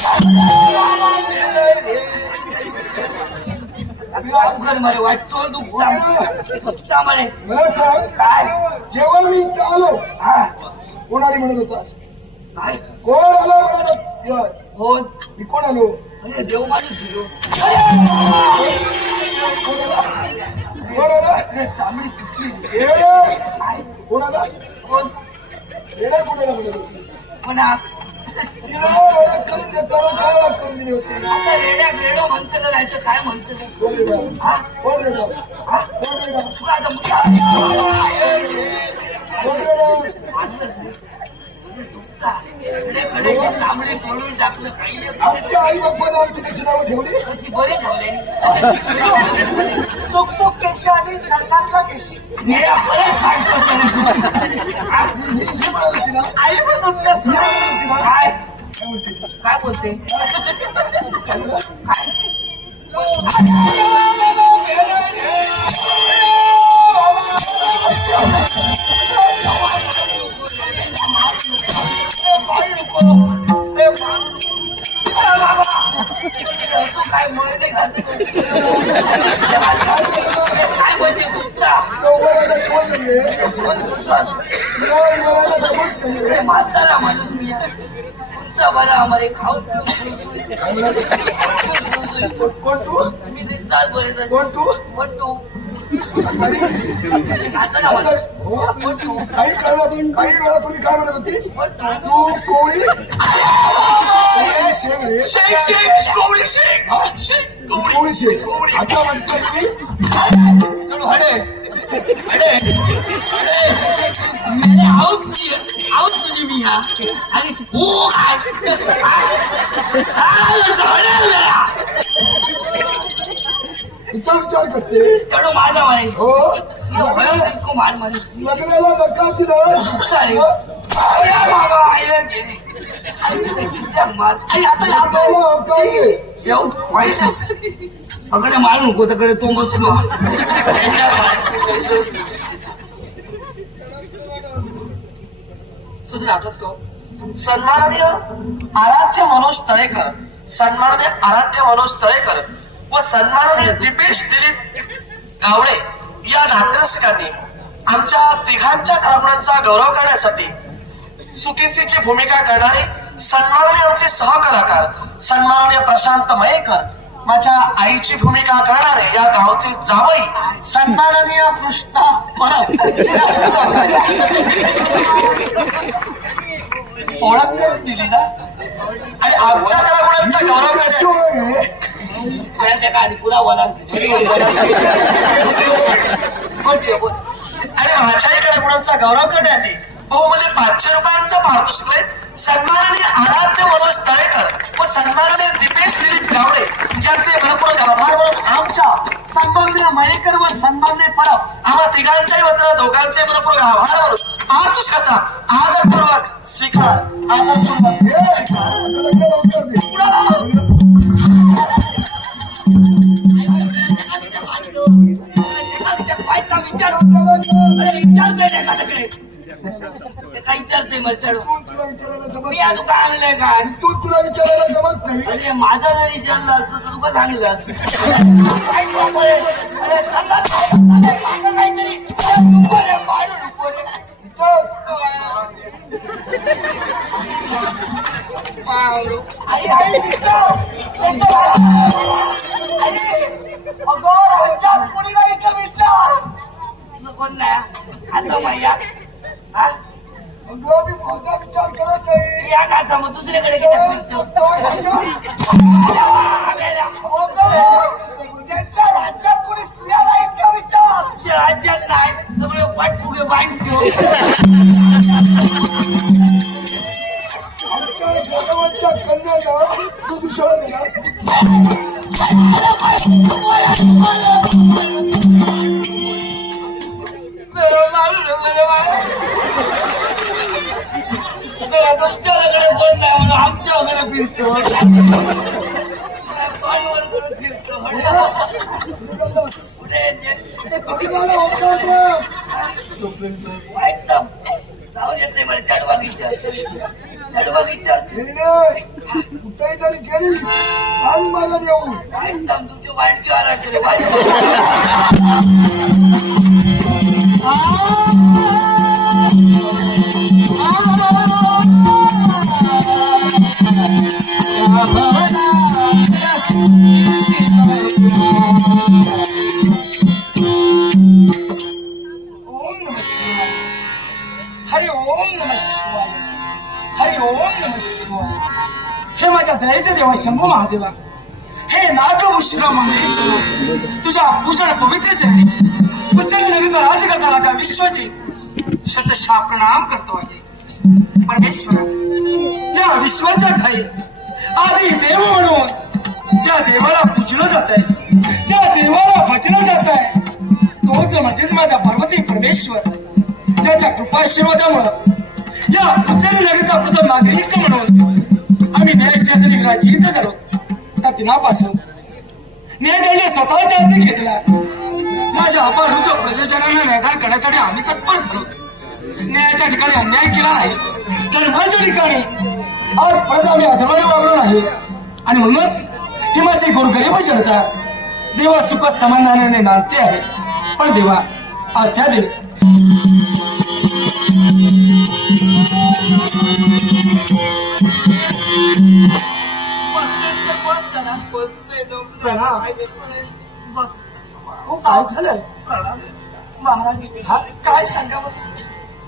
मारे वाईट तो दुखता म्हणे मला सांग काय जेव्हा मी इथं आलो हा कोणाला म्हणत होतास काय कोण आलो म्हणत होत हो मी कोण आलो अरे देव माणूस हिरो कोण आला कोण आला अरे चांगली तुटली काय कोण आला कोण येणं कोणाला म्हणत होतीस पण आता तिला ओळख करून देताना काय ओळख करून दिली होती रेड्या रेडो म्हणतो ना नाही तर काय म्हणतो कोण रेडा हा कोण रेडा हा कोण रेडा तुला आता कोण रेडा आणलंच नाही. दुखता. खडे खडे चांबडे तोडून टाकलं काही आमच्या आई बाप्पाने आमची कशी नावं ठेवली कशी बरी झाले सुख सुख केशी आणि नरकातला केशी हे परत सांगतो त्याला ही म्हणत होती ना आई पण तुमच्या ही म्हणत होती ना काय काय म्हणते ती? काय बोलते काय झालं? काय काय मुळे घालतो काय म्हणजे दुखता तिला उभं राहायला कोण नाहीये तिला उभं राहायला जमत नाहीये म्हातारा माणूस मी आहे. तुमचा बरा आम्हाला खाऊन काय म्हणायचं? कोण तू मी दिसतात बरे कोण तू पण तू म्हातारी की? म्हातारा माणूस हो पण तू काही वेळापूर्वी काय म्हणत होतीस पण तू तू कोळी कोळी शेण आहे शेख शेख कोवळी शेख हा? शेख कोवळी कोळी शेण आता म्हणतोय मी चलो हडे हडे मेरे हाऊस तुझी मी हा आणि हो काय इथं विचार करते चढो माझा मारे हो मार मारे लग्नाला नकार दिलास सारे बाबा मार आता लग्नाला होकार दे येऊ वाईट अकडे मारू नको तकडे तो बसलो सुधीर आठच को सन्माननीय आराध्य मनोज तळेकर सन्माननीय आराध्य मनोज तळेकर व सन्माननीय दीपेश दिलीप गावडे या नाट्यरसिकांनी आमच्या तिघांच्या कलागुणांचा गौरव करण्यासाठी सुकेसीची भूमिका करणारे सन्माननीय आमचे सहकलाकार सन्माननीय प्रशांत मयेकर माझ्या आईची भूमिका करणारे या गावचे जावई सन्माननीय कृष्णा परब ओळख करून दिली ना आणि आमच्या कलागुणांचा गौरव करण्यासाठी आधी पुरा बोला आणि माझ्याही कलागुणांचा गौरव करण्यासाठी बहुमूल्य 500 रुपयांचा पारितोषिक सन्माननीय आराध्य मनोज तळेकर व सन्माननीय दीपेश दिलीप गावडे यांचे मनपूर्वक आभार मानून आमच्या सन्माननीय मयेकर व सन्माननीय परब आम्हा तिघांच्याही वतीनं दोघांचे मनपूर्वक आभार मानून पारितोषिकाचा आदरपूर्वक स्वीकार आदरपूर्वक आता लग्नाला होकार दे काही विचारते मला चढ तू तुला विचारायला जमत मी आता काय आणलंय का तू तुला विचारायला जमत नाही अरे माझा जर विचारलं असतं तर तुला सांगितलं असतं काय तुला अरे तसा माझं काहीतरी नको रे पाडू नको रे चल आई आई विचार आई अगं राज्यात कुणी नाही का विचार नको ना असं मैया हा अगं मी माझा विचार करत नाही या घासा मग दुसरीकडे विचार गेला. करतोय माझ्या त्यांच्या राज्यात कोणी स्त्रिया नाहीत का विचार? तुझ्या राज्यात नाही सगळे पाठपुगे बांधतो. आमच्या गावाच्या कन्याला तू दुसरा देणार तुमच्याकडे कोण नाही म्हणून आमच्याकडे फिरतो. तोंडवर करून फिरतो. कुठे येते? अधिकाला होता एकदम जाऊन येते मला चढवागीच्या कुठेही जरी गेली कान माझा नेऊन एकदम तुमची वाटकी आराटले पाहिजे. ओम नमः शिवाय. हरी ओम नमः शिवाय. हरी ओम नमः शिवाय. हे माझ्या दयेचे देवा शंभू महादेवा, हे नागभूषण मंगेश्वर, तुझ्या पूजन पवित्र चरणी उच्चार नगरीचा राज करता राजा विश्वजित शतशः प्रणाम करतो आहे. परमेश्वरा, या विश्वाच्या ठाई आदी देव म्हणून ज्या देवाला पूजलं जात आहे, ज्या देवाला भजलं जात आहे, तो म्हणजेच माझा पार्वती परमेश्वर, ज्याच्या कृपाशीर्वादामुळं या उच्चारी नगरीचा प्रथम नागरिक म्हणून आम्ही न्यायशास्त्री विराजित झालो. त्या दिनापासून न्यायदंड स्वतःच्या हाती घेतला. माझ्या अपहृत प्रशासनानं न्यायदान करण्यासाठी आम्ही तत्पर झालो. न्यायाच्या ठिकाणी अन्याय केला नाही, धर्माच्या ठिकाणी आजपर्यंत आम्ही अधर्माने वागलो नाही. आणि म्हणूनच ही माझी गोरगरीब जनता देवा सुख समाधानाने नांदते आहे. पण देवा, आजच्या दिवशी बसतेस तर बस जरा. प्रणाम. बस. काय झालं? प्रणाम. महाराज काय सांगावं?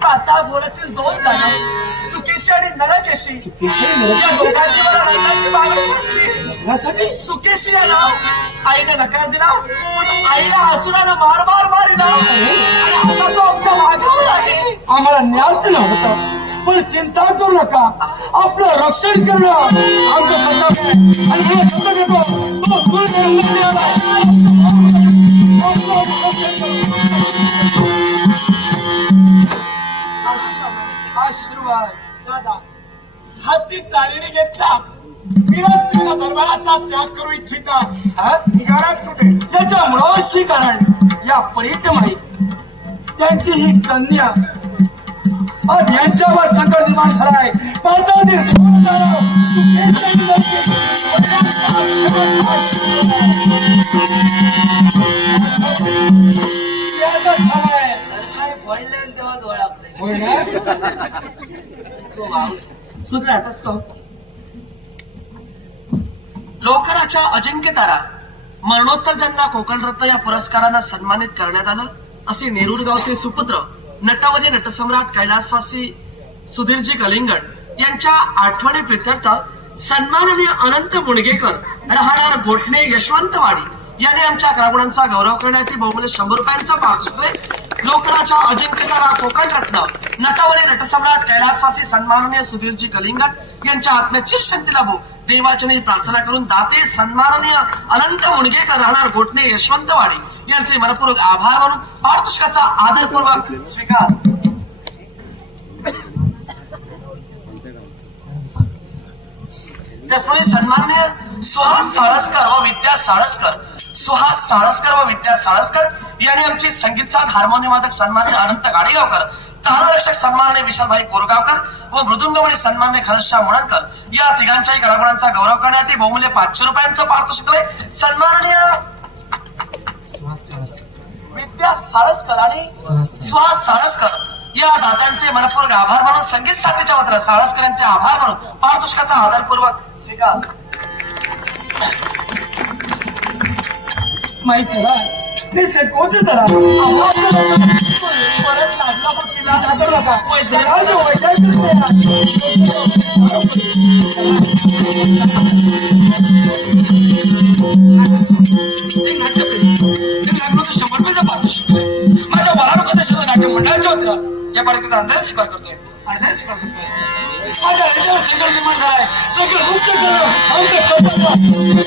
आता बोलातील दोन गाणं सुकेशी आणि नरकेशी या दोघांनी मला लग्नाची मागणी घातली. सुकेशी या नाव आईने नकार दिला, पण आईला हसुरानं मार मारिला. आणि आता तो आमच्या मागावर आहे. आम्हाला ज्ञात नव्हतं, पण चिंता करू नका, आपलं रक्षण करणं आमचं कर्तव्य आहे. आणि मला शब्द देतो, तो सूर्य निर्माण आशीर्वाद. दादा, हाती तालीने घेतला वीरस्त्रीला दरबाराचा त्याग करू इच्छिता. निघालात कुठे याच्या मुळाशी कारण या परिटमाई त्यांची ही कन्या आज यांच्यावर संकट निर्माण झालाय. भारतातील दोन दानव सुखेच्या विनंती, स्वतःचा शेवट सिंहाचा झालाय. पडल्यान तेव्हा ओळखले. होय ना? सुधराटच को लोकराच्या अजिंक्य तारा मरणोत्तर ज्यांना कोकण रत्न या पुरस्कारानं सन्मानित करण्यात आलं, असे नेरूर गावचे सुपुत्र नटवरी नटसम्राट कैलासवासी सुधीरजी कलिंगड यांच्या आठवणी प्रित्यर्थ सन्माननीय अनंत मुणगेकर राहणार गोठणे यशवंतवाडी यांनी आमच्या कलागुणांचा गौरव करण्यासाठी बहुमूल्य 100 रुपयांचा पारितोषिक लोकराच्या अजिंक्यतारा कोकण रत्न नटवरी नटसम्राट कैलासवासी सन्माननीय सुधीरजी कलिंगड यांच्या आत्म्याची शांती लाभो देवाचरणी प्रार्थना करून दाते सन्माननीय अनंत मुणगेकर राहणार गोठणे यशवंतवाडी यांचे मनपूर्वक आभार मानून पारितोषिकाचा आदरपूर्वक स्वीकार. त्याचमुळे सन्माननीय सुहास साळसकर व विद्या साळसकर यांनी आमची संगीत साथ हार्मोनियम वादक सन्माननीय अनंत गाडीगावकर, तालरक्षक सन्माननीय विशालभाई कोरगावकर व मृदुंगमणी सन्माननीय खरश्या मुणनकर या तिघांच्याही कलागुणांचा गौरव करण्यासाठी बहुमूल्य 500 रुपयांचं पारितोषिक सन्माननीय विद्या साळसकर आणि सुहास साळसकर या दात्यांचे मनपूर्वक आभार मानून संगीत साथीच्या वतीनं साळसकर यांचे आभार मानून पारितोषिकाचा आदरपूर्वक स्वीकार. माहित करा, निश्चित कोणते तरा परत लागला पण तिला घातलं नका वैद्यराज माझ्या बाळानुपदेशाचं नाट्य मंडळाच्या वतीनं या पर्यंत अंदाज स्वीकार करतोय अंदाज स्वीकार करतोय माझ्या हृदयावर संकट निर्माण झालाय सगळं मुक्त करणं आमचं कर्तव्य